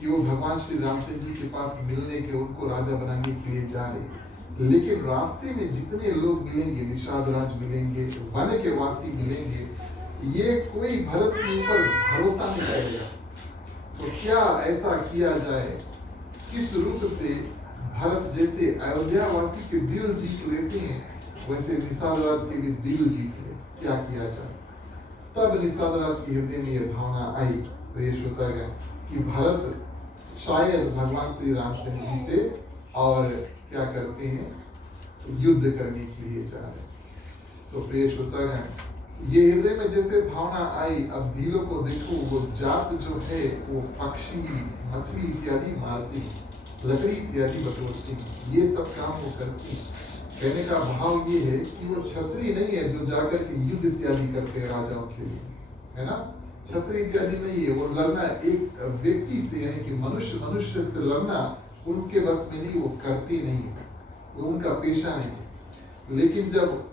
कि वो भगवान श्री रामचंद्र जी के पास मिलने के, उनको राजा बनाने के लिए जा रहे। लेकिन रास्ते में जितने लोग मिलेंगे, निषाद राज मिलेंगे, वन के वासी मिलेंगे, ये कोई भरत के ऊपर भरोसा नहीं करेगा। तो क्या ऐसा किया जाए, किस रूप से भरत जैसे अयोध्या वासी के दिल जीत लेते हैं, वैसे निषाद राज के भी दिल जीत ले, क्या किया जाए। तब निषाद राज के हृदय में यह भावना आई प्रिय श्रोतागण कि भरत शायद भगवान श्री रामचंद्र जी से और क्या करते हैं, युद्ध करने के लिए जा रहे। तो प्रिय श्रोतागण, ये हृदय में जैसे भावना आई, अब भीलों को देखो, वो जात जो है वो पक्षी, मछली इत्यादि मारती, लकड़ी इत्यादि बटोरती, ये सब काम वो करती। कहने का भाव ये है कि वो क्षत्रिय नहीं है जो जाकर के युद्ध इत्यादि करते हैं राजाओं के लिए, है ना। क्षत्रिय इत्यादि नहीं है, वो लड़ना एक व्यक्ति से, यानी कि मनुष्य से लड़ना उनके बस में नहीं, वो करते नहीं है, वो उनका पेशा नहीं है। लेकिन जब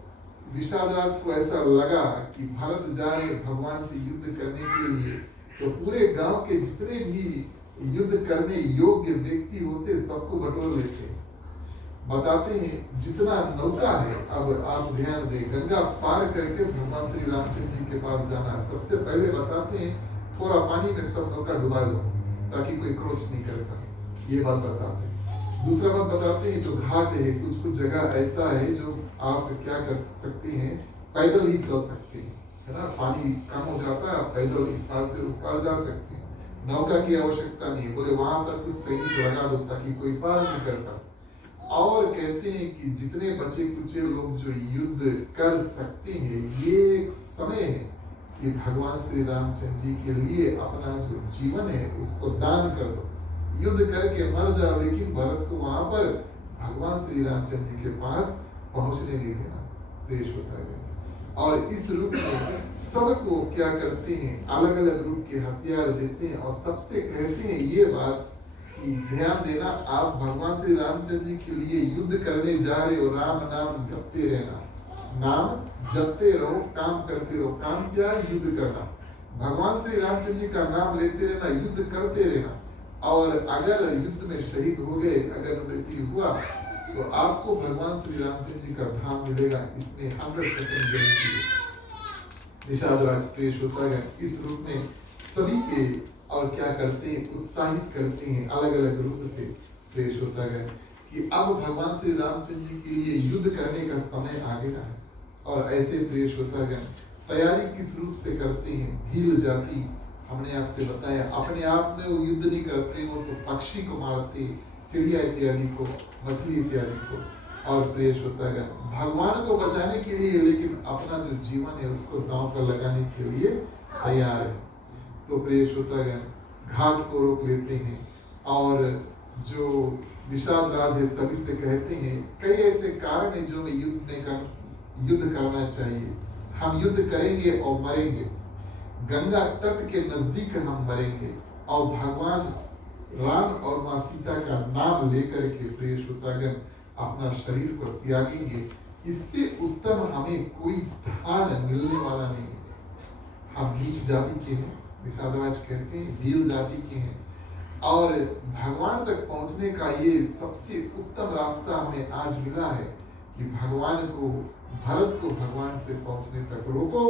निषाद राज को ऐसा लगा कि भारत जा रहे भगवान से युद्ध करने के लिए, तो पूरे गांव के जितने भी युद्ध करने योग्य व्यक्ति होते सबको बटोर लेते। बताते हैं जितना नौका है, अब आप ध्यान दें, गंगा पार करके भगवान श्री रामचंद्र जी के पास जाना, सबसे पहले बताते हैं थोड़ा पानी में सब नौका डुबा दो ताकि कोई क्रॉस नहीं कर पाए, ये बात बताते हैं। दूसरा बात बताते हैं जो घाट है, कुछ कुछ जगह ऐसा है जो आप क्या कर सकते हैं, पैदल ही चल सकते हैं, है ना। पानी कम हो जाता है, पैदल इस पार से उस पार जा सकते हैं, नौका की आवश्यकता नहीं। बोले वहां पर कुछ सैनिक लगा दो ताकि कोई पार नहीं कर पाए। और कहते हैं कि जितने बचे कुचे लोग जो युद्ध कर सकते हैं, ये एक समय है कि भगवान श्री रामचंद्र जी के लिए अपना जो जीवन है उसको दान कर दो, युद्ध करके मर जाओ, लेकिन भरत को वहां पर भगवान श्री रामचंद्र जी के पास पहुंचने नहीं देना। देश होता है और इस रूप में सबको क्या करते हैं, अलग अलग रूप के हथियार देते हैं और सबसे कहते हैं ये बात कि ध्यान देना, आप भगवान श्री रामचंद्र जी के लिए युद्ध करने जा रहे हो, राम नाम जपते रहना, नाम जपते रहो, काम करते रहो। काम क्या है? युद्ध करना। भगवान श्री रामचंद्र जी का नाम लेते रहना, युद्ध करते रहना। और अगर युद्ध में शहीद हो गए, अगर मृत्यु हुआ, तो आपको भगवान श्री रामचंद्र जी का धाम मिलेगा, इसमें 100% गारंटी है। निषाद राज प्रेष होता है इस रूप में सभी के और क्या करते हैं, उत्साहित करते हैं, अलग अलग रूप से प्रेष होता है कि अब भगवान श्री रामचंद्र जी के लिए युद्ध करने का समय आ गया है। और ऐसे प्रेष होता है तैयारी किस रूप से करते हैं। भील जाति हमने आपसे बताया, अपने आप में वो युद्ध नहीं करते, वो तो पक्षी को मारते, चिड़िया इत्यादि को, मछली इत्यादि को। और प्रेष होता है भगवान को बचाने के लिए, लेकिन अपना जो जीवन है उसको दांव पर लगाने के लिए तैयार है। तो प्रेष होता है घाट को रोक लेते हैं। और जो विषाद राज है सभी से कहते हैं, कई ऐसे कारण है जो युद्ध करना चाहिए। हम युद्ध करेंगे और मरेंगे, गंगा तट के नजदीक हम मरेंगे और भगवान राम और माँ सीता का नाम लेकर के प्रेष होता है अपना शरीर को त्यागेंगे। इससे उत्तम हमें कोई स्थान मिलने वाला नहीं है। हम नीच जाति के हैं, विषादराज कहते हैं, भील जाति के हैं, और भगवान तक पहुंचने का ये सबसे उत्तम रास्ता हमें आज मिला है कि भगवान को, भरत को भगवान से पहुंचने तक रोको,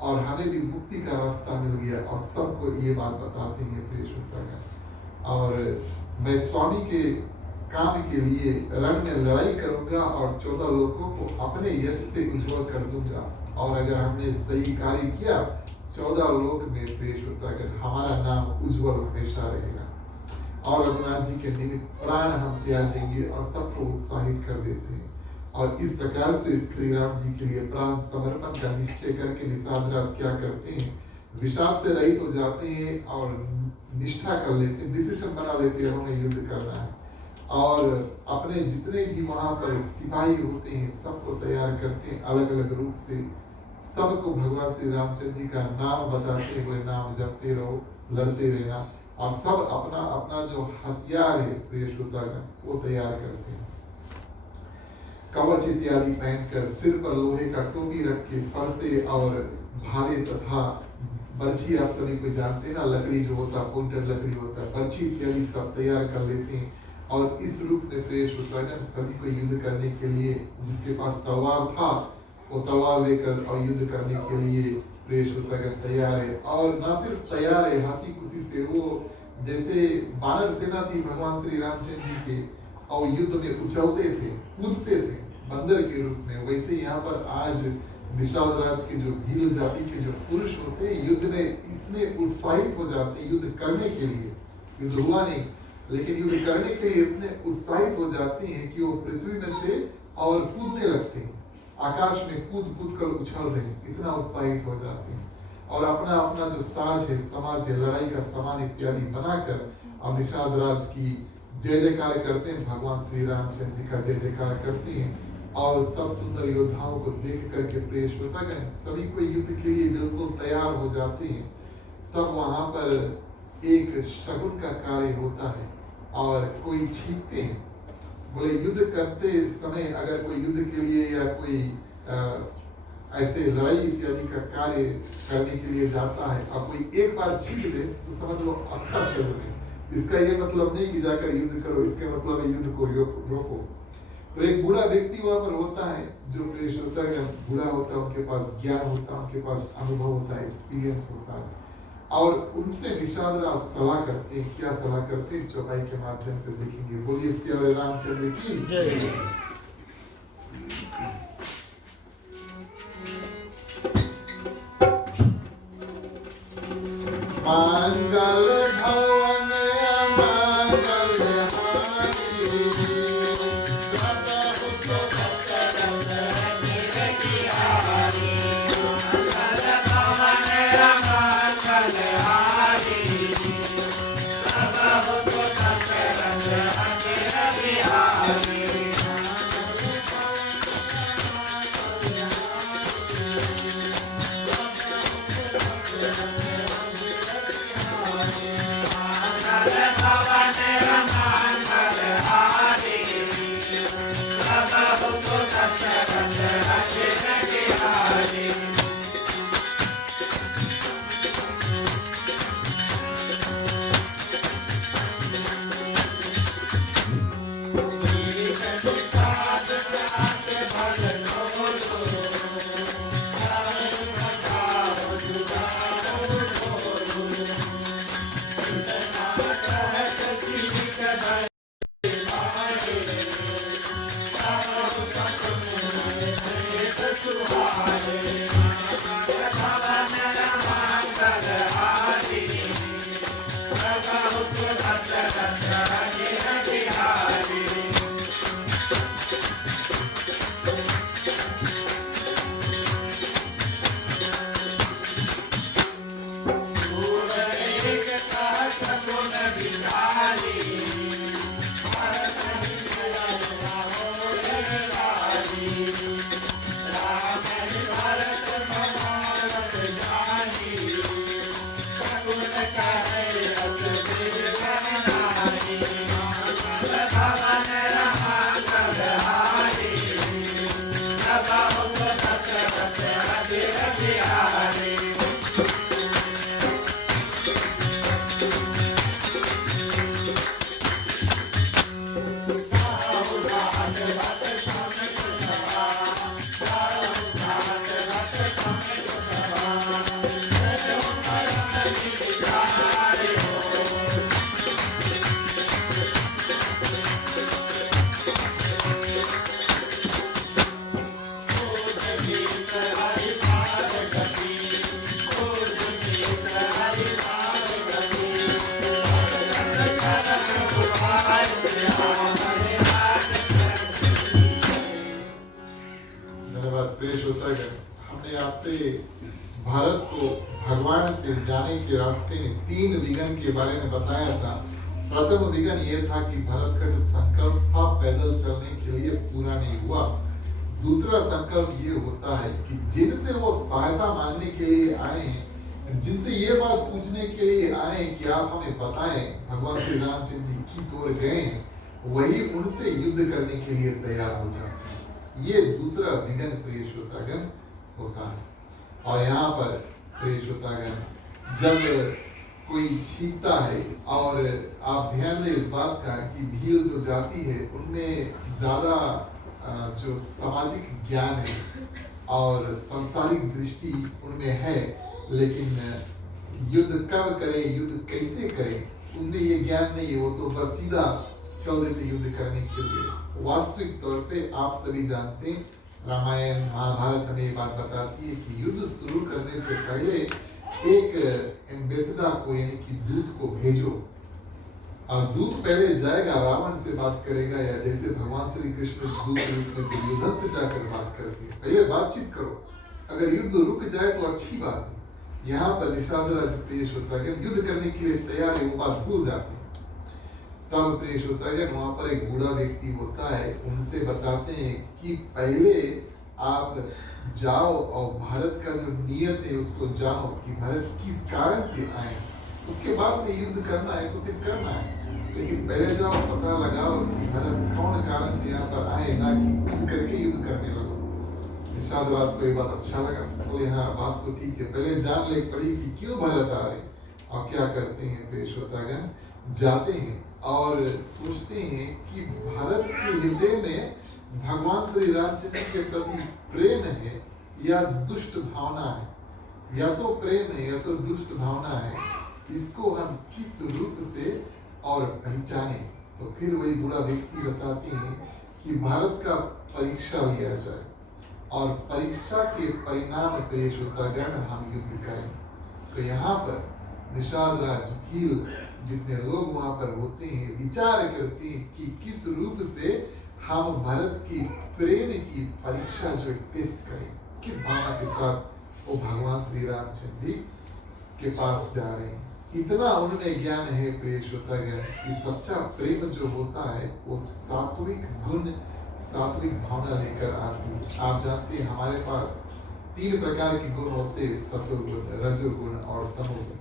और हमें भी मुक्ति का रास्ता मिल गया। और सबको ये बात बताते हैं प्रेष होता है। और मैं स्वामी के काम के लिए रण में लड़ाई करूंगा और 14 लोगों को अपने यश से उज्जवल कर दूंगा। और अगर हमने सही कार्य किया, 14 लोक में प्रेष होता है हमारा नाम उज्जवल हमेशा रहेगा। और रघुनाथ जी के निमित्त प्राण हम त्याग देंगे और सबको उत्साहित कर देते हैं। और इस प्रकार से श्री राम जी के लिए प्राण समर्पण का निश्चय करके निषाद राज क्या करते हैं, विषाद से रहित हो जाते हैं और निष्ठा कर लेते हैं, डिसीजन बना लेते हैं हमें युद्ध करना है। और अपने जितने भी वहां पर सिपाही होते हैं सबको तैयार करते हैं, अलग अलग रूप से सबको भगवान श्री रामचंद्र जी का नाम बताते हुए नाम जपते रहो, लड़ते रहना। और सब अपना अपना जो हथियार है प्रेष होता है वो तैयार करते हैं, कवच इत्यादि पहनकर, सिर पर लोहे का टोपी रख के, फरसे और भाले तथा बर्छी, आप सभी को जानते हैं ना, लकड़ी जो होता है, पोंटर लकड़ी होता है, बर्छी इत्यादि सब तैयार कर लेते हैं। और इस रूप में प्रेष होता है सभी को युद्ध करने के लिए, जिसके पास तलवार था वो तलवार लेकर और युद्ध करने के लिए प्रेष होता है तैयार है। और न सिर्फ तैयार है, हंसी खुशी से, वो जैसे बानर सेना थी भगवान श्री रामचंद्र जी के, और युद्ध में उछलते थे, कूदते थे बंदर के रूप में, वैसे यहाँ पर आज निषाद राज के जो भील जाति के जो पुरुष होते हैं युद्ध में इतने उत्साहित हो जाते हैं युद्ध करने के लिए। युद्ध हुआ नहीं, लेकिन युद्ध करने के लिए इतने उत्साहित हो जाते हैं कि वो पृथ्वी में से और कूदने लगते हैं, आकाश में कूद कूद कर उछल रहे हैं, इतना उत्साहित हो जाते हैं। और अपना अपना जो साज है, समाज है, लड़ाई का सामान इत्यादि बनाकर और निषाद राज की जय जयकार करते हैं, भगवान श्री रामचंद्र जी का जय जयकार करते हैं। और सब सुंदर योद्धाओं को देख करके प्रेष होता है सभी को युद्ध के लिए बिल्कुल तैयार हो जाते हैं। तब वहां पर एक शगुन का कार्य होता है और कोई छींकते हैं, बोले युद्ध करते समय अगर कोई युद्ध के लिए या कोई ऐसे लड़ाई इत्यादि का कार्य करने के लिए जाता है और कोई एक बार छींक दे तो समझ लो अच्छा शगुन है। इसका ये मतलब नहीं कि जाकर युद्ध करो, इसके मतलब युद्ध को रोको। तो एक बूढ़ा व्यक्ति वहां पर होता है जो प्रेष होता है, बूढ़ा होता है, उनके पास ज्ञान होता है, उनके पास अनुभव होता है, एक्सपीरियंस होता है। और उनसे निषाद राज सलाह करते हैं, क्या सलाह करते हैं चौपाई के माध्यम से देखेंगे। बोलिए श्री रामचंद्र की जय। मंगल भवन मंगल हारी, धन्यवाद प्रिय श्रोतागण। हमने आपसे भारत को भगवान से जाने के रास्ते में 3 विघन के बारे में बताया था। प्रथम विघन ये था कि भारत का जो संकल्प था पैदल चलने के लिए पूरा नहीं हुआ। दूसरा संकल्प ये होता है कि जिनसे वो सहायता मांगने के लिए आए हैं, जिनसे ये बात पूछने के लिए आए कि आप हमें बताएं भगवान श्री रामचंद्र जी किस ओर गए हैं, वही उनसे युद्ध करने के लिए तैयार हो जाते हैं। ये दूसरा विघन प्रिय श्रोतागण होता है। और यहाँ पर प्रिय श्रोतागण, जब कोई छीनता है, और आप ध्यान दें इस बात का कि भीड़ जो जाती है उनमें ज्यादा जो सामाजिक ज्ञान है और सांसारिक दृष्टि उनमें है, लेकिन युद्ध कब करें, युद्ध कैसे करें, उनमें ये ज्ञान नहीं है। वो तो बस सीधा चल देते युद्ध करने के लिए। वास्तविक तौर पे आप सभी जानते हैं, रामायण महाभारत हमें ये बात बताती है कि युद्ध शुरू करने से पहले एक एम्बेसडर को यानी कि दूत को भेजो, और दूत पहले जाएगा, रावण से बात करेगा, या जैसे भगवान श्री कृष्ण दूत के रूप में दुर्योधन से जाकर बात करते हैं, पहले बातचीत करो। अगर युद्ध रुक जाए तो अच्छी बात है। यहाँ पर निषादराज प्रिय श्रोतागण युद्ध करने के लिए तैयार है, वो बात भूल जाते हैं। तब प्रिय श्रोतागण वहां पर एक बूढ़ा व्यक्ति होता है, उनसे बताते हैं कि पहले आप जाओ और भारत का जो नियत है उसको जानो कि भारत किस कारण से आए, उसके बाद में युद्ध करना है तो फिर करना है, लेकिन पहले जाओ पता लगाओ कि भारत कौन कारण से यहाँ पर आए, ना कि युद्ध करके युद्ध करने लगो। निषादराज को ये बात अच्छा लगा, बोले हाँ बात तो ठीक है, पहले जान ले पड़ी कि क्यों भारत आ रहे। और क्या करते हैं प्रिय श्रोतागण, जाते हैं और सोचते हैं कि भारत के हृदय में भगवान श्री रामचंद्र के प्रति प्रेम है या दुष्ट भावना है, या तो प्रेम है या तो दुष्ट भावना है, इसको हम किस रूप से और पहचाने। तो फिर वही बूढ़ा व्यक्ति बताते हैं कि भारत का परीक्षा लिया जाए, और परीक्षा के परिणाम प्रिय श्रोतागण हम युद्ध करें। तो यहाँ पर निषादराज भील जितने लोग वहां पर होते हैं विचार करते हैं कि किस रूप से हम भारत की प्रेम की परीक्षा जो टेस्ट करें, किस भावना के साथ वो भगवान श्री रामचंद्र जी के पास जा रहे हैं। इतना उनमें ज्ञान है प्रिय श्रोतागण कि सच्चा प्रेम जो होता है वो सात्विक गुण, सात्विक भावना लेकर आती है। आप जानते हैं हमारे पास 3 प्रकार के गुण होते हैं, सत्वगुण, रजोगुण और तमोगुण।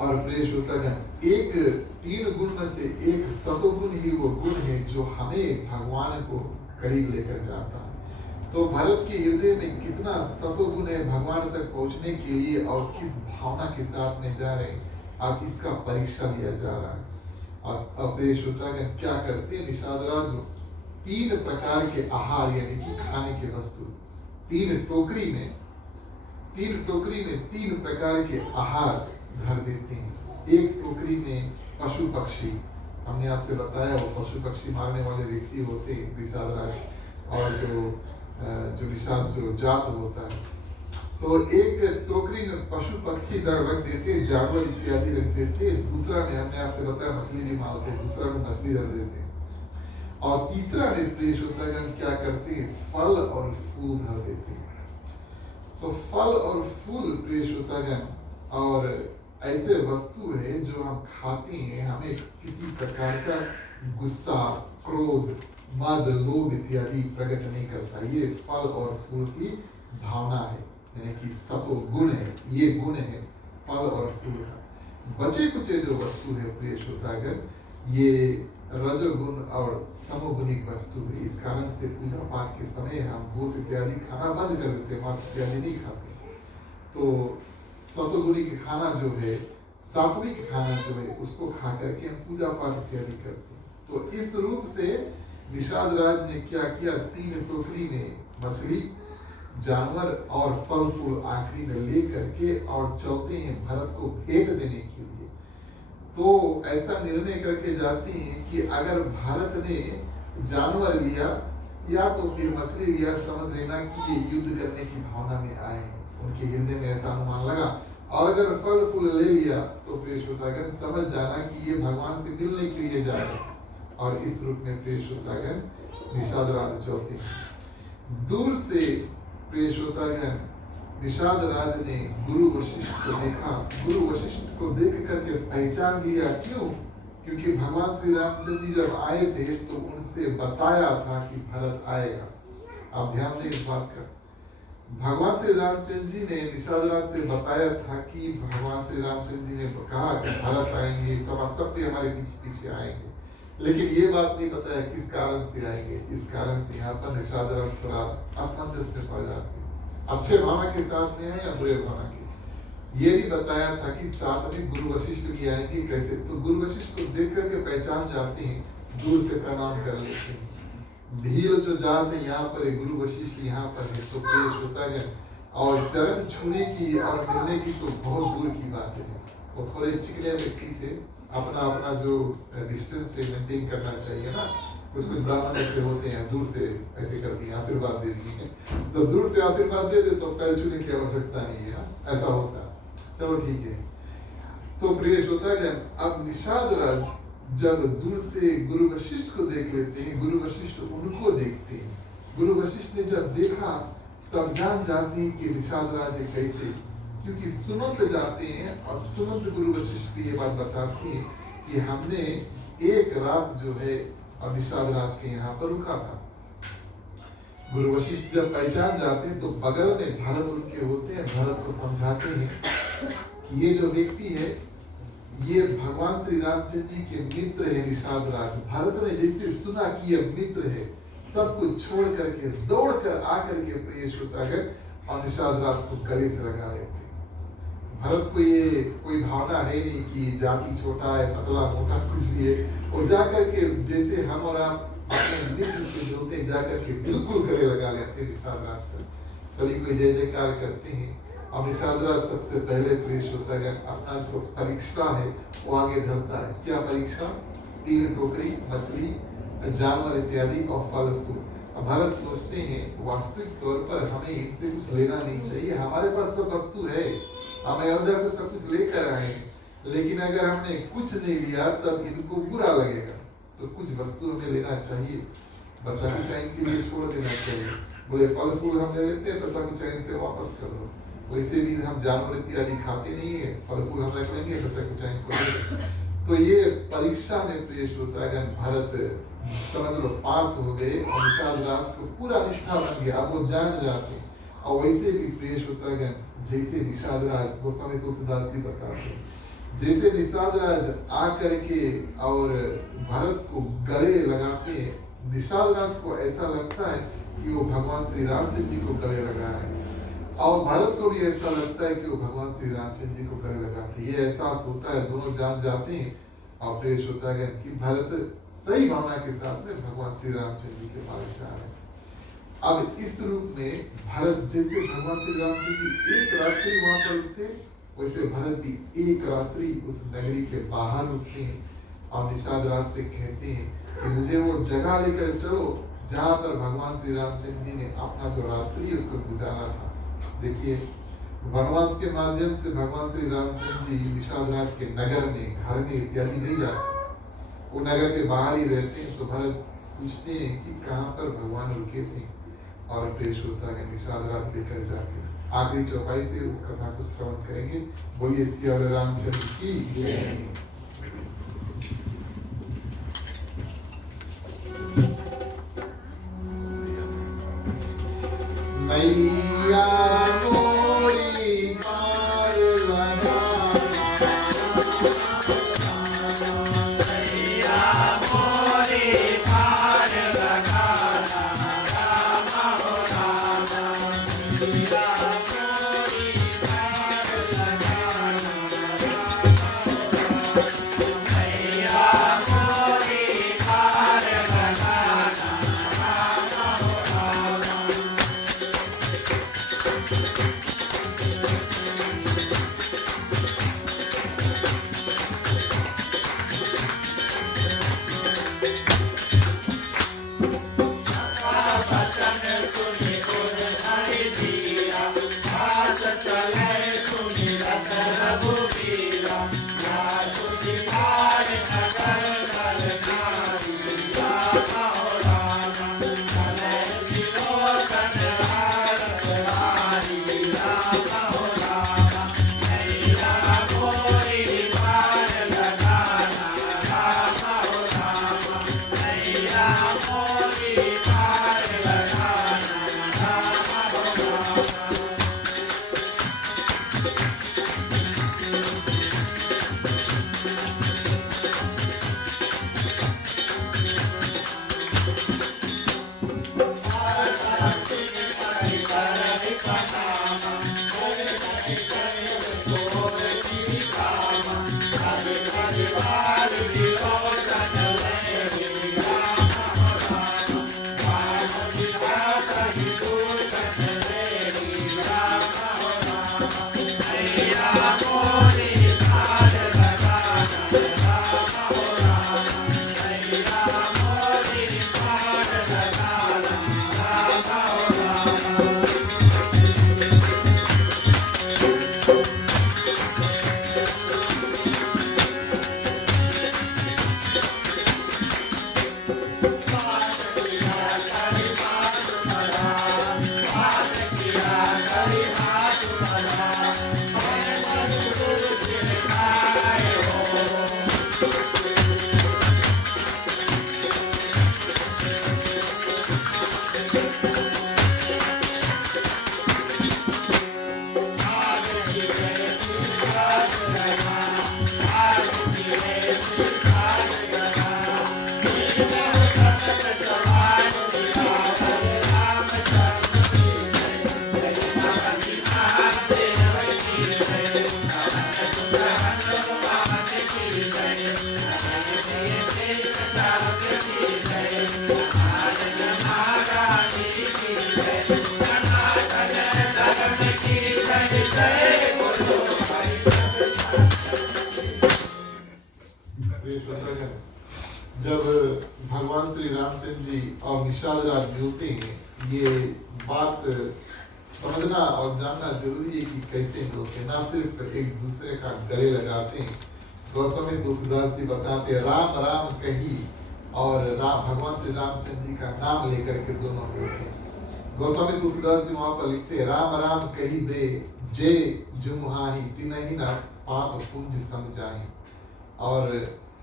और प्रिय श्रोतागण, एक 3 गुण में से एक सत्वगुण ही वो गुण है जो हमें भगवान को करीब लेकर जाता है। तो भारत के हृदय में कितना सत्वगुण है भगवान तक पहुंचने के लिए, और किस भावना के साथ में जा रहे हैं, अब इसका परीक्षा लिया जा रहा है। और प्रिय श्रोतागण क्या करते हैं निषादराज, 3 प्रकार के आहार यानी कि खाने के वस्तु 3 टोकरी में 3 प्रकार के आहार धर देते हैं। एक टोकरी में पशु पक्षी, हमने आपसे बताया वो पशु पक्षी मारने वाले व्यक्ति होते हैं निषादराज, और जो निषाद जो जात होता है, तो एक टोकरी में पशु पक्षी रख देते, जानवर इत्यादि रख देते, दूसरा में हमने आपसे बताया मछली भी मारते, दूसरा में मछली रख देते, और तीसरा में प्रिय श्रोतागण क्या करते हैं, फल और फूल धर देते। तो फल और फूल प्रिय श्रोतागण और ऐसे वस्तु है जो हम खाते हैं, हमें किसी प्रकार का गुस्सा, क्रोध, मद, लोभ इत्यादि प्रकट नहीं करता। ये फल और फूल की भावना है, यानी कि सतो गुण है, ये गुण है फल और फूल का। बचे कुचे जो वस्तु है प्रिय श्रोतागण, ये रजोगुण और तमोगुणिक वस्तु है। इस कारण से पूजा पाठ के समय हम गोश्त इत्यादि खाना बंद कर देते, मांस इत्यादि नहीं खाते। तो सतोगुणिक खाना जो है, सात्विक खाना जो है, उसको खा करके हम पूजा पाठ इत्यादि करते हैं। तो इस रूप से निषाद राज ने क्या किया, 3 टोकरी में मछली, जानवर और फल फूल आखिरी में ले करके और चलते हैं भरत को भेंट देने के लिए। तो ऐसा निर्णय करके जाते हैं कि अगर भारत ने जानवर लिया या तो फिर मछली लिया, समझ लेना कि ये युद्ध करने की भावना में आए हैं, उनके हृदय में ऐसा अनुमान लगा। और अगर फल फूल ले लिया तो प्रिय श्रोतागण समझ जाना कि ये भगवान से मिलने के लिए जा रहे हैं। और इस रूप में प्रिय श्रोतागण निषाद राज चलते हैं। दूर से प्रिय श्रोतागण निषाद राज ने गुरु वशिष्ठ को देखा। गुरु वशिष्ठ को देख करके पहचान लिया, क्यों? क्योंकि भगवान श्री रामचंद्र जी जब आए थे तो उनसे बताया था कि भरत आएगा। आप ध्यान दें इस बात का, भगवान श्री रामचंद्र जी ने निषाद राज से बताया था कि भगवान श्री रामचंद्र जी ने कहा कि भरत आएंगे, सब भी हमारे पीछे पीछे आएंगे, लेकिन ये बात नहीं बताया किस कारण से आएंगे। इस कारण से यहाँ पर निषाद राज थोड़ा असमंजस में पड़ जाते हैं, अच्छे भावना के साथ में है या बुरे भावना के। ये भी बताया था कि साथ में गुरु वशिष्ठ भी आएंगे। कैसे? तो गुरु वशिष्ठ को देख करके पहचान जाते हैं, दूर से प्रणाम कर लेते हैं। भीड़ जो जाते हैं यहाँ पर, गुरु वशिष्ठ यहाँ पर है, तो प्रिय श्रोतागण और चरण छूने की और मिलने की तो बहुत दूर की बात है। वो थोड़े चिकने व्यक्ति थे, अपना अपना जो डिस्टेंस से मेंटेन करना चाहिए ना, कुछ कुछ ब्राह्मण ऐसे होते हैं, दूर से ऐसे कर दिए, आशीर्वाद दे दिए, तो दूर से आशीर्वाद दे दे तो पैर छूने की आवश्यकता नहीं है, ऐसा होता। चलो ठीक है। तो प्रिय श्रोतागण अब निषाद राज जब दूर से गुरु वशिष्ठ को देख लेते हैं, गुरु वशिष्ठ उनको देखते हैं। गुरु वशिष्ठ ने जब देखा तब जान जाते हैं कि निषाद राज कैसे, क्योंकि सुनंत जाते हैं और सुनंत गुरु वशिष्ठ की ये बात बताते हैं कि हमने एक रात जो है और निषाद राज के यहाँ पर रुका था। गुरु वशिष्ठ जब पहचान जाते हैं तो बगल में भरत उनके होते हैं, भरत को समझाते हैं कि ये जो व्यक्ति है ये भगवान श्री रामचंद्र जी के मित्र है निषाद राज। भरत ने जैसे सुना कि ये मित्र है, सब कुछ छोड़ करके दौड़ कर आकर के प्रिय श्रोतागण और निषाद राज को गले से लगा लेते। भरत को ये कोई भावना है नहीं कि जाति छोटा है, पतला मोटा, कुछ भी है। वो जाकर के जैसे हम और आप अपने मित्र से जुड़ते हैं, जाकर के बिल्कुल गले लगा लेते हैं निषाद राज का, सभी को जय जयकार करते हैं। अब निषाद राज सबसे पहले प्रिय श्रोतागण अपना जो परीक्षा है वो आगे ढलता है। क्या परीक्षा? 3 टोकरी मछली, जानवर इत्यादि और फल फूल। अब भरत सोचते हैं वास्तविक तौर पर हमें इनसे कुछ लेना नहीं चाहिए, हमारे पास सब वस्तु है, हम अयोध्या से सब कुछ लेकर आए, लेकिन अगर हमने कुछ नहीं लिया तब इनको बुरा लगेगा, तो कुछ वस्तु हमें लेना चाहिए, बच्चा कुछ इनके लिए छोड़ देना चाहिए। बोले फल फूल हम ले लेते हैं, बच्चा कुछ इनसे वापस कर दो। वैसे भी हम जानवर इत्यादि खाते नहीं है, फल फूल हम रख लेंगे, बच्चा कुछ इनको। तो ये परीक्षा में प्रिय श्रोतागण भरत समझ लो पास हो गए और निषाद राज को पूरा निष्ठा बन गया। अब वो जान जाते। और वैसे भी प्रिय श्रोतागण जैसे निषाद राज, वो समय तुलसीदास जी बताते हैं, जैसे निषाद राज आकर के और भरत को गले लगाते हैं, निषाद राज को ऐसा लगता है कि वो भगवान श्री रामचंद्र जी को गले लगा रहे हैं, और भरत को भी ऐसा लगता है कि वो भगवान श्री रामचंद्र जी को गले लगाते हैं। ये एहसास होता है, दोनों जान जाते हैं और प्रिय श्रोतागण कि भरत सही भावना के साथ में भगवान श्री रामचंद्र जी के पास जा रहे हैं। अब इस रूप में भरत जैसे भगवान श्री रामचंद्र जी एक रात्रि वहां पर रुकते, वैसे भरत भी एक रात्रि उस नगरी के बाहर रुकते हैं और निषाद राज से कहते हैं कि मुझे वो जगह लेकर चलो जहां पर भगवान श्री रामचंद्र जी ने अपना जो रात्रि उसको गुजारा था। देखिए वनवास के माध्यम से भगवान श्री रामचंद्र जी निषाद राज के नगर में, घर में इत्यादि नहीं जाते, वो नगर के बाहर ही रहते हैं। तो भरत पूछते हैं कि कहाँ पर भगवान रुके थे, और पेश होता है निषाद राज लेकर जाके। आखिरी चौपाई पे उस कथा को श्रवण करेंगे। बोलिए सियावर रामचंद्र की जय। मैया मोरी पार लगाना, मैया मोरी पार लगाना, राम हो राम। मैया मोरी पार लगाना, मैया मोरी पार लगाना, राम हो राम। वचन सुनि गुर हरि धीरा, हाथ चले सुमिरत रघुबीरा। या सुधि पार नगर नर नारी, राम हो राम। चले विलोचन हारत हारी, राम हो राम। मैया मोरी पार लगाना, राम हो राम। मैया मोरी पार लगाना, राम हो राम। जब भगवान श्री रामचंद्र जी और निषाद राज मिलते हैं, ये बात समझना और जानना जरूरी है कि कैसे मिलते, ना सिर्फ एक दूसरे का गले लगाते हैं। गोस्वामी तुलसीदास जी बताते हैं, राम राम कही और राम भगवान श्री रामचंद्र जी का नाम लेकर के दोनों मिलते हैं। गोस्वामी तुलसीदास जी वहां पर लिखते हैं, राम राम कही दे जे जुमुहाही तिनहि न पाप पुंज समझाही। और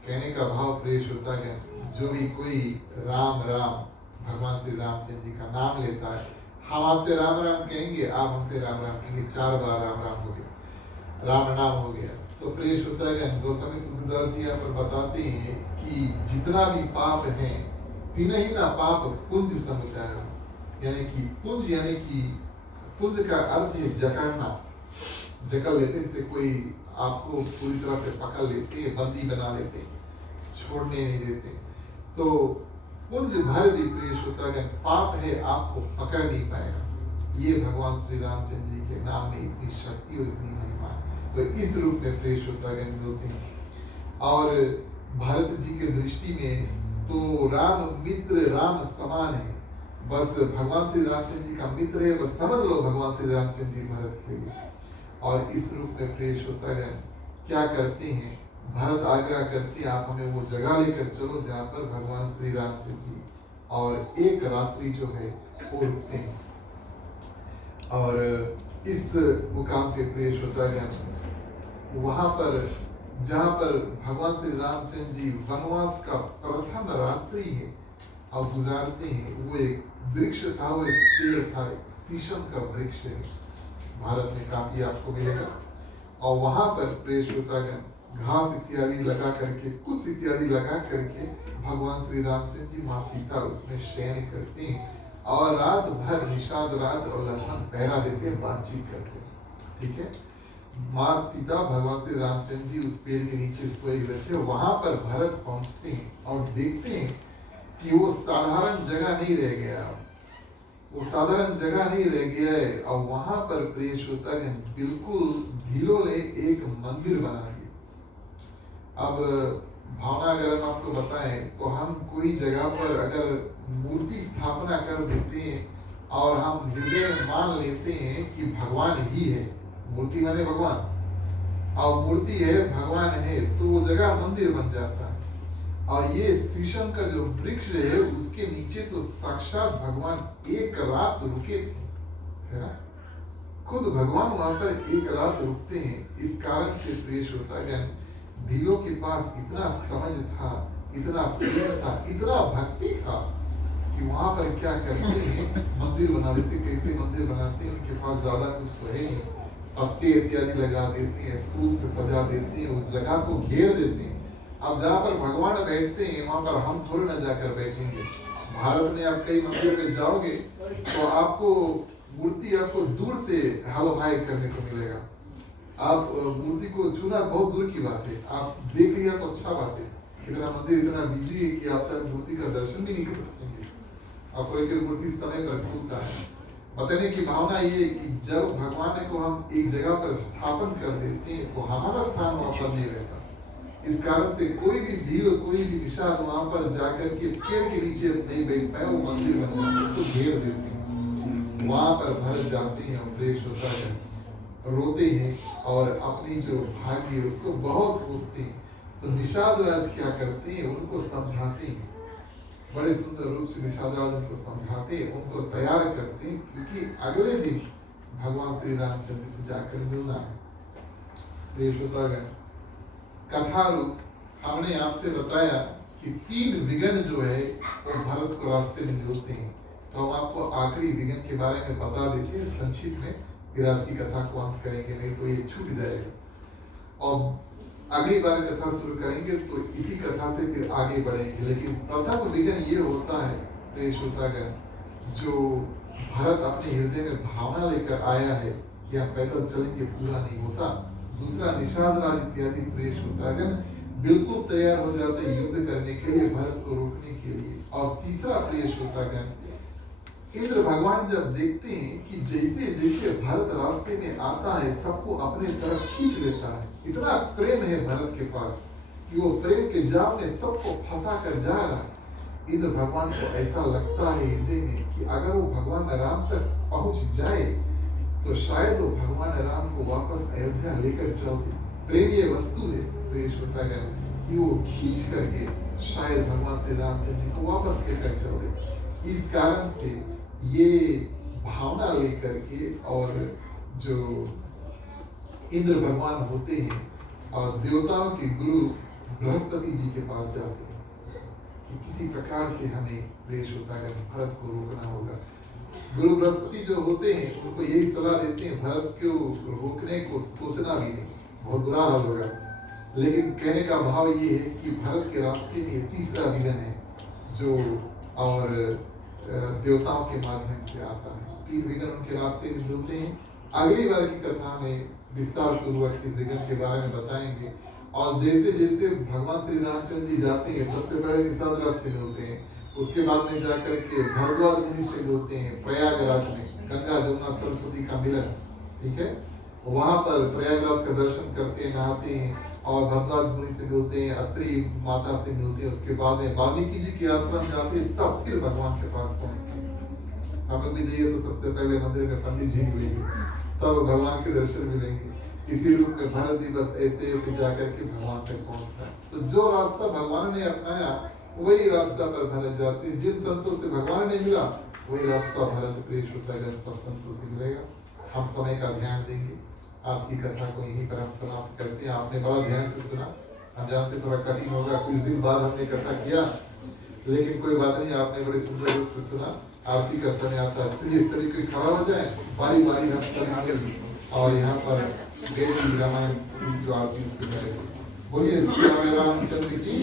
कहने का भाव प्रेष होता है, जो भी कोई राम राम भगवान श्री रामचंद्र जी का नाम लेता है, हम आपसे राम राम कहेंगे, आप हमसे राम राम कहेंगे, 4 बार राम राम हो गया, राम नाम हो गया। तो प्रेष होता है। गोस्वामी तुलसीदास जी यहाँ पर बताते हैं कि जितना भी पाप है, तीनही ना पाप पुंज समुचाय, यानी कि पुंज, यानी कि पुंज का अर्थ है जकड़ना, जकड़ लेते, इससे कोई आपको पूरी तरह से पकड़ लेते, बंदी बना लेते, छोड़ने नहीं देते। तो पुंज भर भी प्रेष होता है, पाप है आपको पकड़ नहीं पाएगा। ये भगवान श्री रामचंद्र जी के नाम में इतनी शक्ति और इतनी महिमा है। तो इस रूप में प्रेष होता है मिलते हैं। और भरत जी के दृष्टि में तो राम मित्र, राम समान है, बस भगवान श्री रामचंद्र जी का मित्र है, बस समझ लो भगवान श्री रामचंद्र जी भरत के लिए। और इस रूप में प्रिय श्रोतागण क्या करते हैं, भरत आग्रह करते हैं आप हमें वो जगह लेकर चलो जहाँ पर भगवान श्री रामचंद्र जी और एक रात्रि जो है वो रुकते हैं। और इस मुकाम पे प्रिय श्रोतागण वहाँ पर जहाँ पर भगवान श्री रामचंद्र जी वनवास का प्रथम रात्रि है और गुजारते हैं, वो एक वृक्ष था, वो एक पेड़ था, एक शीशम का वृक्ष है, भारत में काफी आपको मिलेगा। और वहां पर प्रिय श्रोतागण घास इत्यादि लगा करके, कुछ इत्यादि लगा करके भगवान श्री रामचंद्र जी माँ सीता उसमें शयन करते हैं और रात भर निषाद राज और लक्ष्मण पहरा देते हैं, बातचीत करते हैं। ठीक है, माँ सीता भगवान श्री रामचंद्र जी उस पेड़ के नीचे सोए हुए थे। वहां पर भरत पहुंचते हैं और देखते हैं कि वो साधारण जगह नहीं रह गया, वो साधारण जगह नहीं रह गया है। और वहां पर प्रिय श्रोतागण बिल्कुल भीलों ने एक मंदिर बना दिया। अब भावना अगर हम आपको बताएं तो हम कोई जगह पर अगर मूर्ति स्थापना कर देते हैं और हम हृदय में मान लेते हैं कि भगवान ही है, मूर्ति माने भगवान और मूर्ति है भगवान है, तो वो जगह मंदिर बन जाता है। और ये शीशम का जो वृक्ष है उसके नीचे तो साक्षात भगवान एक रात रुके थे, है ना, खुद भगवान वहां पर एक रात रुकते हैं। इस कारण से प्रिय श्रोतागण भीलों के पास इतना समझ था, इतना प्रेम था, इतना भक्ति था कि वहां पर क्या करते हैं, मंदिर बना देते। कैसे मंदिर बनाते हैं, उनके पास ज्यादा कुछ तो है नहीं, पत्ते इत्यादि लगा देते हैं, फूल से सजा देते हैं, उस जगह को घेर देते हैं। अब जहाँ पर भगवान बैठते हैं वहां पर हम थोड़ी न जाकर बैठेंगे। भारत में आप कई मंदिर में जाओगे तो आपको मूर्ति आपको दूर से हेलो हाय करने को मिलेगा। आप मूर्ति को छूना बहुत दूर की बात है, आप देख लिया तो अच्छा बात है। इतना मंदिर इतना बिजी है कि आप शायद मूर्ति का दर्शन भी नहीं कर पाएंगे। और कोई मूर्ति समय पर खुलता है। बताने की भावना ये कि जब भगवान को हम एक जगह पर स्थापन कर देते हैं तो हमारा स्थान वहां पर नहीं रहता। इस कारण से कोई भी भीड़, कोई भी निशान वहां पर जाकर के पेड़ के नीचे नहीं बैठ पाए, वो मंदिर बन जाता है, उसको घेर देते हैं। वहां पर भरत जाते हैं और प्रेष होता है, रोते हैं और अपनी जो भाग्य है उसको बहुत पूछते हैं। तो निषाद राज क्या करते हैं, उनको समझाते हैं, बड़े सुंदर रूप से निषाद राज उनको समझाते हैं, उनको तैयार करते हैं, क्योंकि अगले दिन भगवान श्री रामचंद्र से जाकर मिलना है। प्रेष होता है कथा रूप हमने आपसे बताया कि 3 विघ्न जो है वो भरत को रास्ते में मिलते हैं। तो हम आपको आखिरी विघ्न के बारे में बता देते हैं संक्षिप्त में, फिर आज की कथा को अंत करेंगे, नहीं तो ये छूट जाएगा। और अगली बार कथा शुरू करेंगे तो इसी कथा से फिर आगे बढ़ेंगे। लेकिन प्रथम विघ्न ये होता है प्रेष होतागण, जो भरत अपने हृदय में भावना लेकर आया है कि हम पैदल चलेंगे, पूरा नहीं होता। दूसरा निषाद राज इत्यादि प्रेष होतागण बिल्कुल तैयार हो जाते हैं युद्ध करने के लिए, भरत को रोकने के लिए। और तीसरा प्रेष होतागण इंद्र भगवान जब देखते हैं कि जैसे जैसे भरत रास्ते में आता है सबको अपने तरफ खींच लेता है, इतना प्रेम है भरत के पास कि वो प्रेम के जाल में सबको फंसा कर जा रहा है। इंद्र भगवान को ऐसा लगता है हृदय में कि अगर वो भगवान राम तक पहुंच जाए तो शायद वो भगवान राम को वापस अयोध्या लेकर चलते। प्रेम ये वस्तु है प्रेष होतागण कि वो खींच करके शायद भगवान श्री रामचंद्र जी को वापस लेकर चलते। इस कारण से ये भावना लेकर के और जो इंद्र भगवान होते हैं और देवताओं के गुरु बृहस्पति जी के पास जाते हैं कि किसी प्रकार से हमें प्रेष होतागण भरत को रोकना होगा। गुरु बृहस्पति जो होते हैं उनको यही सलाह देते हैं भरत को रोकने को सोचना भी नहीं, बहुत बुरा हाल होगा। लेकिन कहने का भाव ये है कि भरत के रास्ते में तीसरा विघ्न है जो और देवताओं के माध्यम से आता है। 3 विघ्न उनके रास्ते में मिलते हैं। अगली बार की कथा में विस्तार पूर्वक इस विघ्न के बारे में बताएंगे। और जैसे जैसे भगवान श्री रामचंद्र जी जाते हैं सबसे पहले निषाद राज से मिलते हैं, उसके बाद में जाकर के भरद्वाज मुनि से मिलते हैं प्रयागराज में, गंगा जमुना सरस्वती का मिलन। ठीक है, वहां पर प्रयागराज का दर्शन करते हैं, नहाते हैं और भरद्वाज मुनि से मिलते हैं, अत्रि माता से मिलते हैं। उसके बाद में वाल्मीकि जी के आश्रम जाते हैं, तब फिर भगवान के पास पहुंचते हैं। हम लोग भी जाइए तो सबसे पहले मंदिर में पंडित जी मिलेंगे, तब भगवान के दर्शन मिलेंगे। इसी रूप में भरत भी बस ऐसे ऐसे जाकर के भगवान तक पहुंचता है। तो जो रास्ता भगवान ने अपनाया वही रास्ता पर भरत जाते। जिन संतों से भगवान ने मिला वही रास्ता भरत प्रेष सब संतों से मिलेगा। हम समय का ध्यान देंगे। आज की कथा को यहीं पर हम समाप्त करते हैं। आपने बड़ा ध्यान से सुना। हम जानते थोड़ा कठिन होगा, कुछ दिन बाद हमने कथा किया, लेकिन कोई बात नहीं, आपने बड़े सुंदर रूप से सुना। आरती का समय आता है, चलिए इस तरीके खड़ा हो जाए, बारी बारी हम करेंगे और यहाँ पर देवी रामायण की जो आरती उसको करेंगे। बोलिए श्री रामचंद्र की।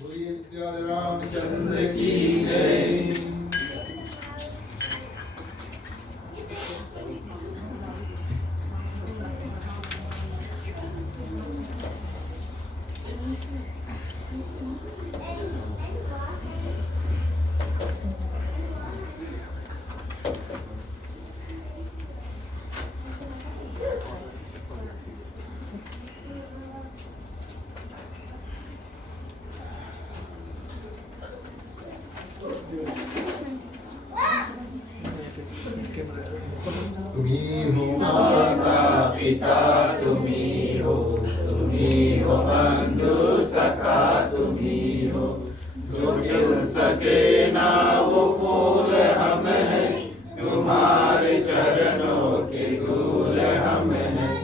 बोलिए प्यारे रामचंद्र की जय। तुम्ही हो माता पिता, तुम्ही हो बंधु सखा, तुम्ही हो जो खिल सके ना वो फूल हम हैं, तुम्हारे चरणों के धूल हम हैं।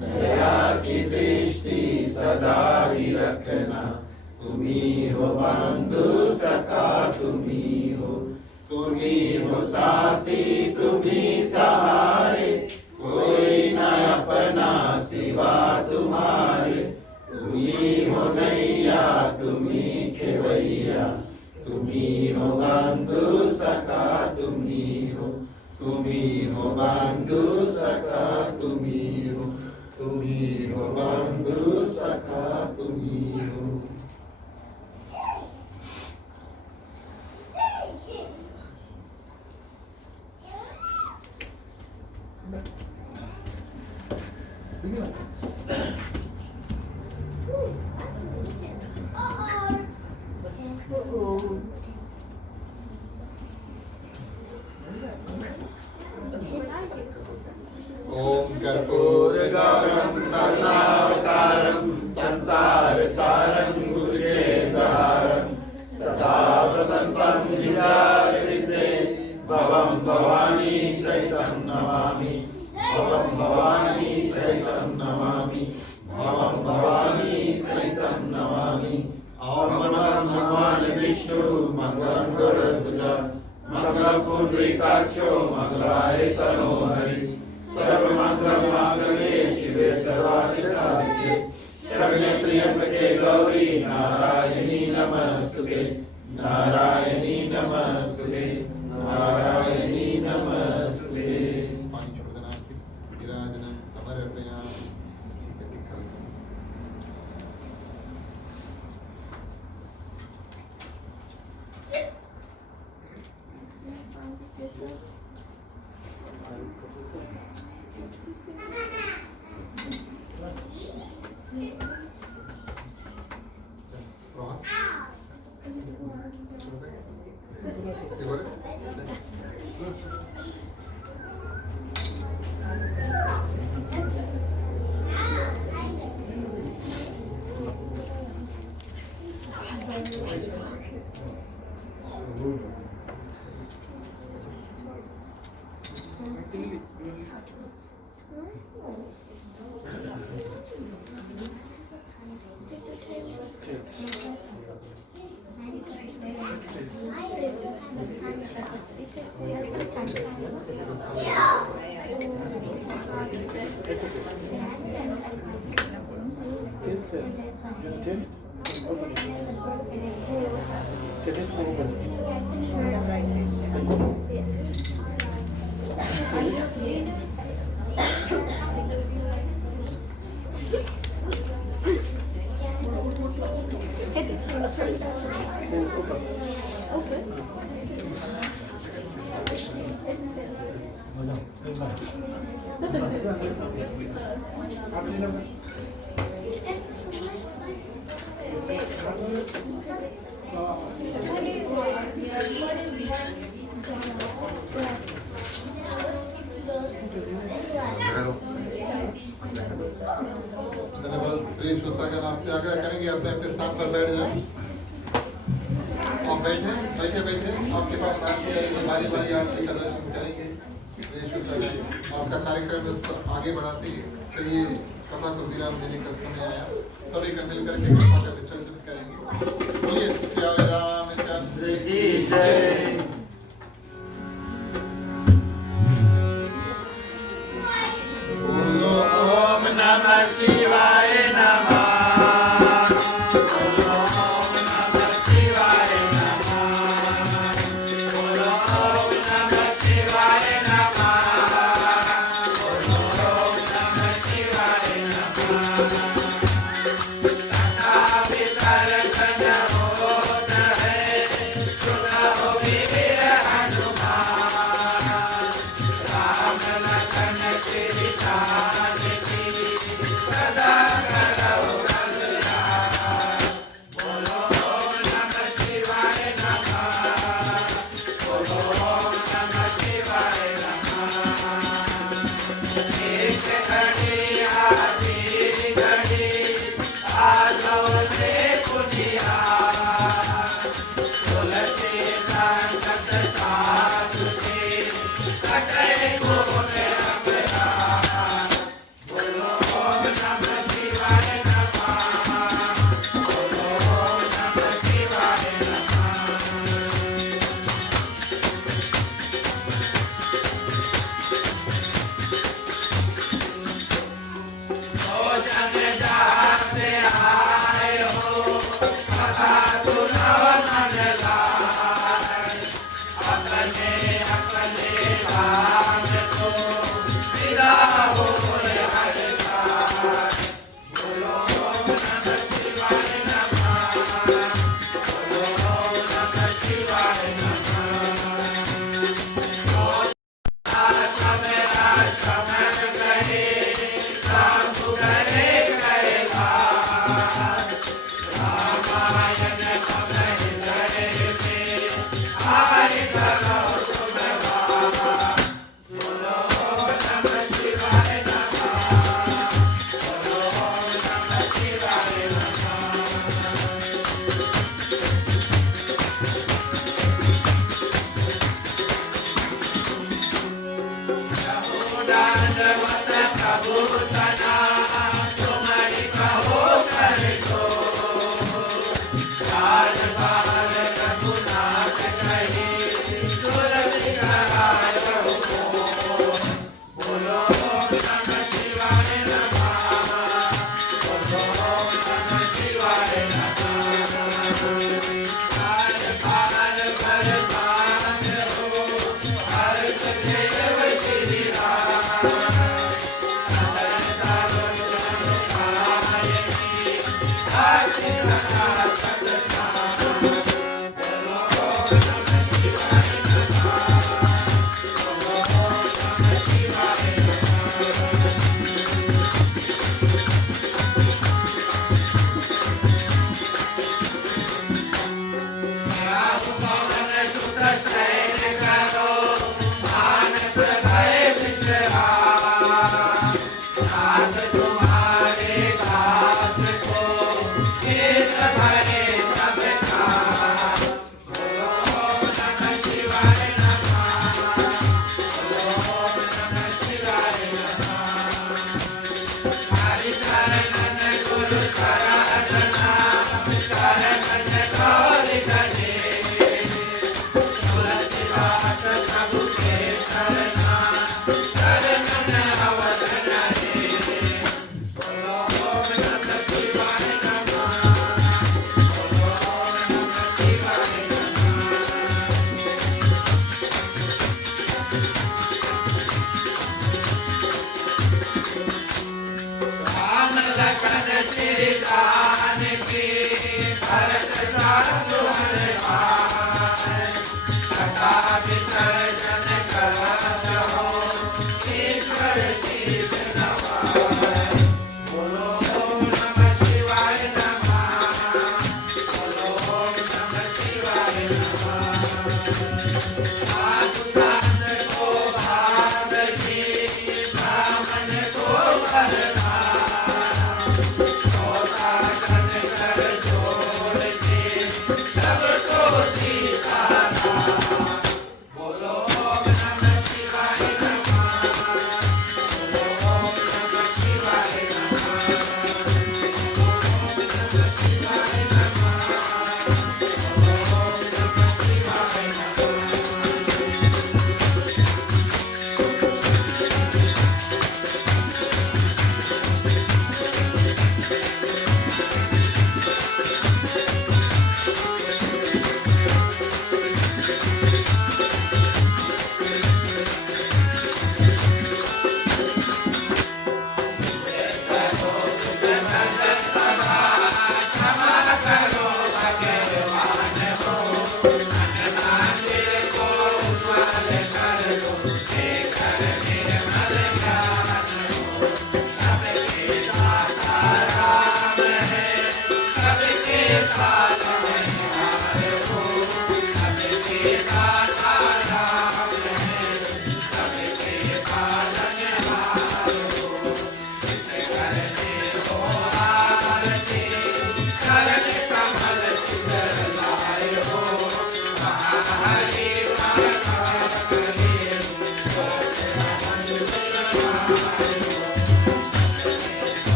दया की दृष्टि सदा ही रखना, तुम्ही हो बंधु सखा, तुम्ही हो साथी, तुम्ही सहारे, कोई न अपना सिवा तुम्हारे। तुम्ही हो नैया, तुम्ही खेवैया, तुम्ही हो बंधु सखा, तुम्ही हो बंधु सखा, तुम्ही हो बंधु सखा, तुम्ही हो। ओम कर्पूरगौरं करुणावतारं संसार सारं भुजगेन्द्रहारं सदा वसन्तं हृदये भवं भवानी सहितं नमामि, भवं भवानी सहितं नमामि, भवं भवानी सहितं नमामि। और मंगलम भगवान विष्णु मंगलम गरुड़ध्वज मंगल पुंडरीकाक्षो मंगलाय तनोहरि सर्वमंगल मांगल्ये शिवे सर्वार्थ साधिके शरण्ये त्र्यंबके गौरी नारायणी नमस्तुते, नारायणी नमस्तुते, नारायणी नमस्ते। विराजनं समर्पयामि। धन्यवाद। श्री श्रोतागण आपसे आग्रह करेंगे अपने अपने स्थान पर बैठ जाए। आप बैठे बैठे बैठे आपके पास आरती आएगी, बारी बारी आरती का दर्शन करेंगे। श्री श्रोतागण आपका कार्यक्रम इसको आगे बढ़ाते चलिए। कथा को विराम देने का समय आया, सभी का मिलकर के कथा का विसर्जन करेंगे। बोलिए श्री रामचंद्र की जय। ओम नमः शिवाय नमः।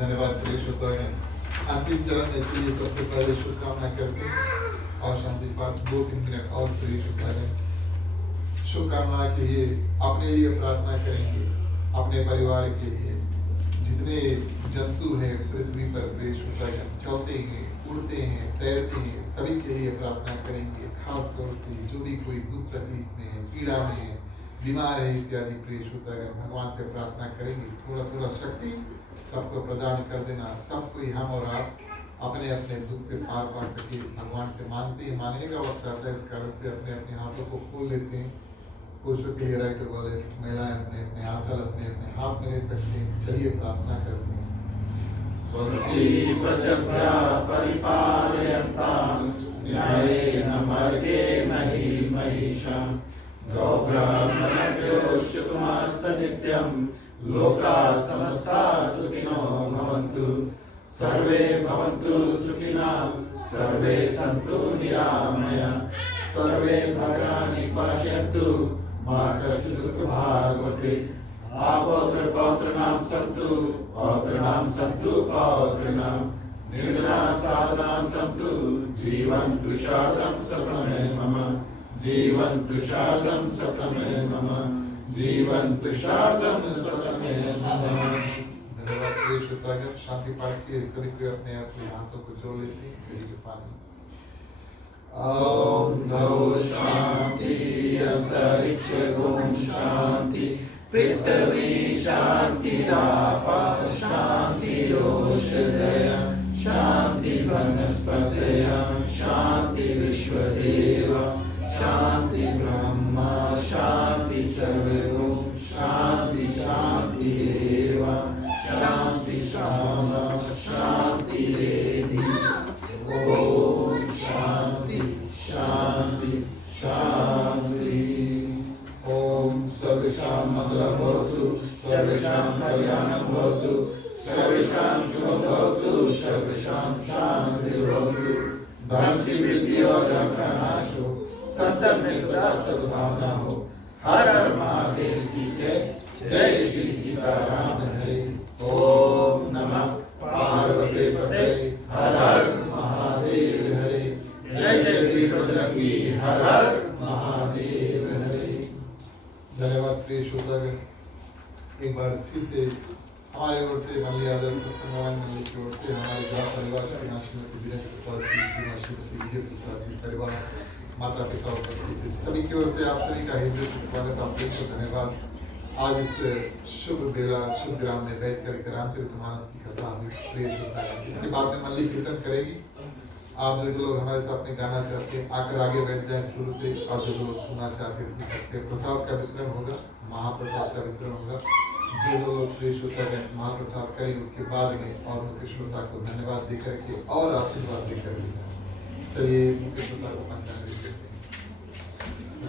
धन्यवाद प्रिय श्रोताओं। अंतिम चरण में इसलिए सबसे पहले शुभकामनाएं करते हैं और शांति पाठ 2-3 मिनट और प्रिय श्रोताओं शुभकामना के लिए अपने लिए प्रार्थना करेंगे, अपने परिवार के लिए। जितने जंतु हैं पृथ्वी पर प्रिय श्रोताओं, चलते हैं, उड़ते हैं, तैरते हैं, सभी के लिए प्रार्थना करेंगे। खास तौर से जो भी कोई दुख तकलीफ में है, पीड़ा में है, बीमार है इत्यादि प्रिय श्रोतागण, भगवान से प्रार्थना करेंगे थोड़ा थोड़ा शक्ति सबको प्रदान कर देना। सब कोई हम और आप अपने अपने दुख से पार पा सके भगवान से मांगते हैं। मांगने का वक्त आता है, इस कारण से अपने अपने हाथों को खोल लेते हैं। पुरुषों के लिए राइट वाले, महिलाएं अपने अपने आंचल अपने अपने हाथ में ले सकते हैं। चलिए प्रार्थना करते हैं। स्वस्ति प्रजभ्यः परिपालयन्ताम् स्वर्गे महिषा गौ ब्राह्मणभ्यो शुभमास्तनित्यं लोकाः समस्ताः सुखिनो भवन्तु सर्वे भवन्तु सुखिनः सर्वे सन्तु निरामया सर्वे भद्राणि पश्यन्तु मा कश्चित् दुःखभाग् आपौत्र पौत्राणां सन्तु पौत्राणां निर्धनाः साधनाः सन्तु जीवन्तु शारदं शतमे मम जीवन्तु शारदं शतमे मम जीवन्तु शारदं शतमे मम। धन्यवाद प्रिय श्रोतागण। शांति पाठ के सभी कोई अपने अपने हाथों को जोड़ लेते हैं के पानी। ओम द्यौ शांति अंतरिक्ष ओम शांति पृथ्वी शांति आपः शांति ओषधयः शांति वनस्पतयः शांति विश्वदेवा शांति ब्रह्मा शांति सर्वगुण शांति शांति एव शांति शामा शांति रेधि ओम शांति शांति शांति। ओम सर्वेषां मंगलं भवतु सर्वेषां कल्याणं भवतु सर्वेषां शुभं भवतु सर्वेषां शान्तिर्भवतु। धर्म की वृद्धि और धर्म का नाश हो संतन में सदा सद्भावना हो। हर हर महादेव की जय। जय श्री सीताराम हरे। ओम नमः पार्वती पते हर हर महादेव हरे। जय जय वीर बजरंगी हर हर महादेव हरे। धन्यवाद प्रिय श्रोतागण। एक बार फिर से हमारी ओर से मंदिर आदर्श सत्संग मंदिर की ओर से हमारे ग्राम परिवार श्रीमती वीरेंद्र प्रसाद जी श्रीमती विजय प्रसाद जी परिवार माता पिता उपस्थित सभी की ओर से आप सभी का हृदय से स्वागत। आप सभी को धन्यवाद। आज इस शुभ बेला शुभ ग्राम में बैठकर रामचरितमानस की कथा हुई प्रिय श्रोतागण। इसके बाद में मंदिर कीर्तन करेगी। आप जो लोग हमारे साथ में गाना चाहते हैं आकर आगे बैठ जाए शुरू से, और जो लोग सुनना चाहते हैं सुन सकते हैं। प्रसाद का वितरण होगा, महाप्रसाद का वितरण होगा। जो लोग प्रिय श्रोतागण महाप्रसाद करेंगे उसके बाद में और मुख्य श्रोता को धन्यवाद देकर के और आशीर्वाद देकर के जाए। चलिए मुख्य श्रोता को पंचांग करते हैं।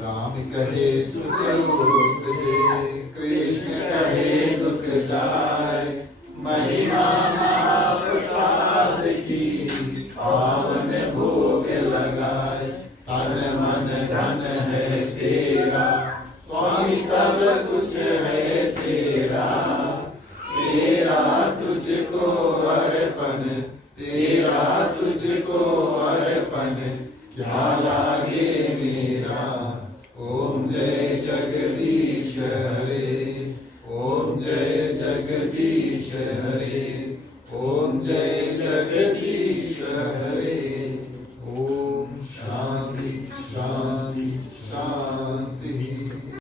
राम कहे सुख रूप दे कृष्ण कहे दुख जाय महिमा महाप्रसाद की पावन भोग लगाए। तन मन धन है तेरा स्वामी सब कुछ है तेरा तेरा तुझको अर्पण तेरा तुझको अर्पण क्या लागे मेरा। ओम जय जगदीश हरे ओम जय जगदीश हरे ओम जय जगदीश हरे। ओम शांति शांति शांति।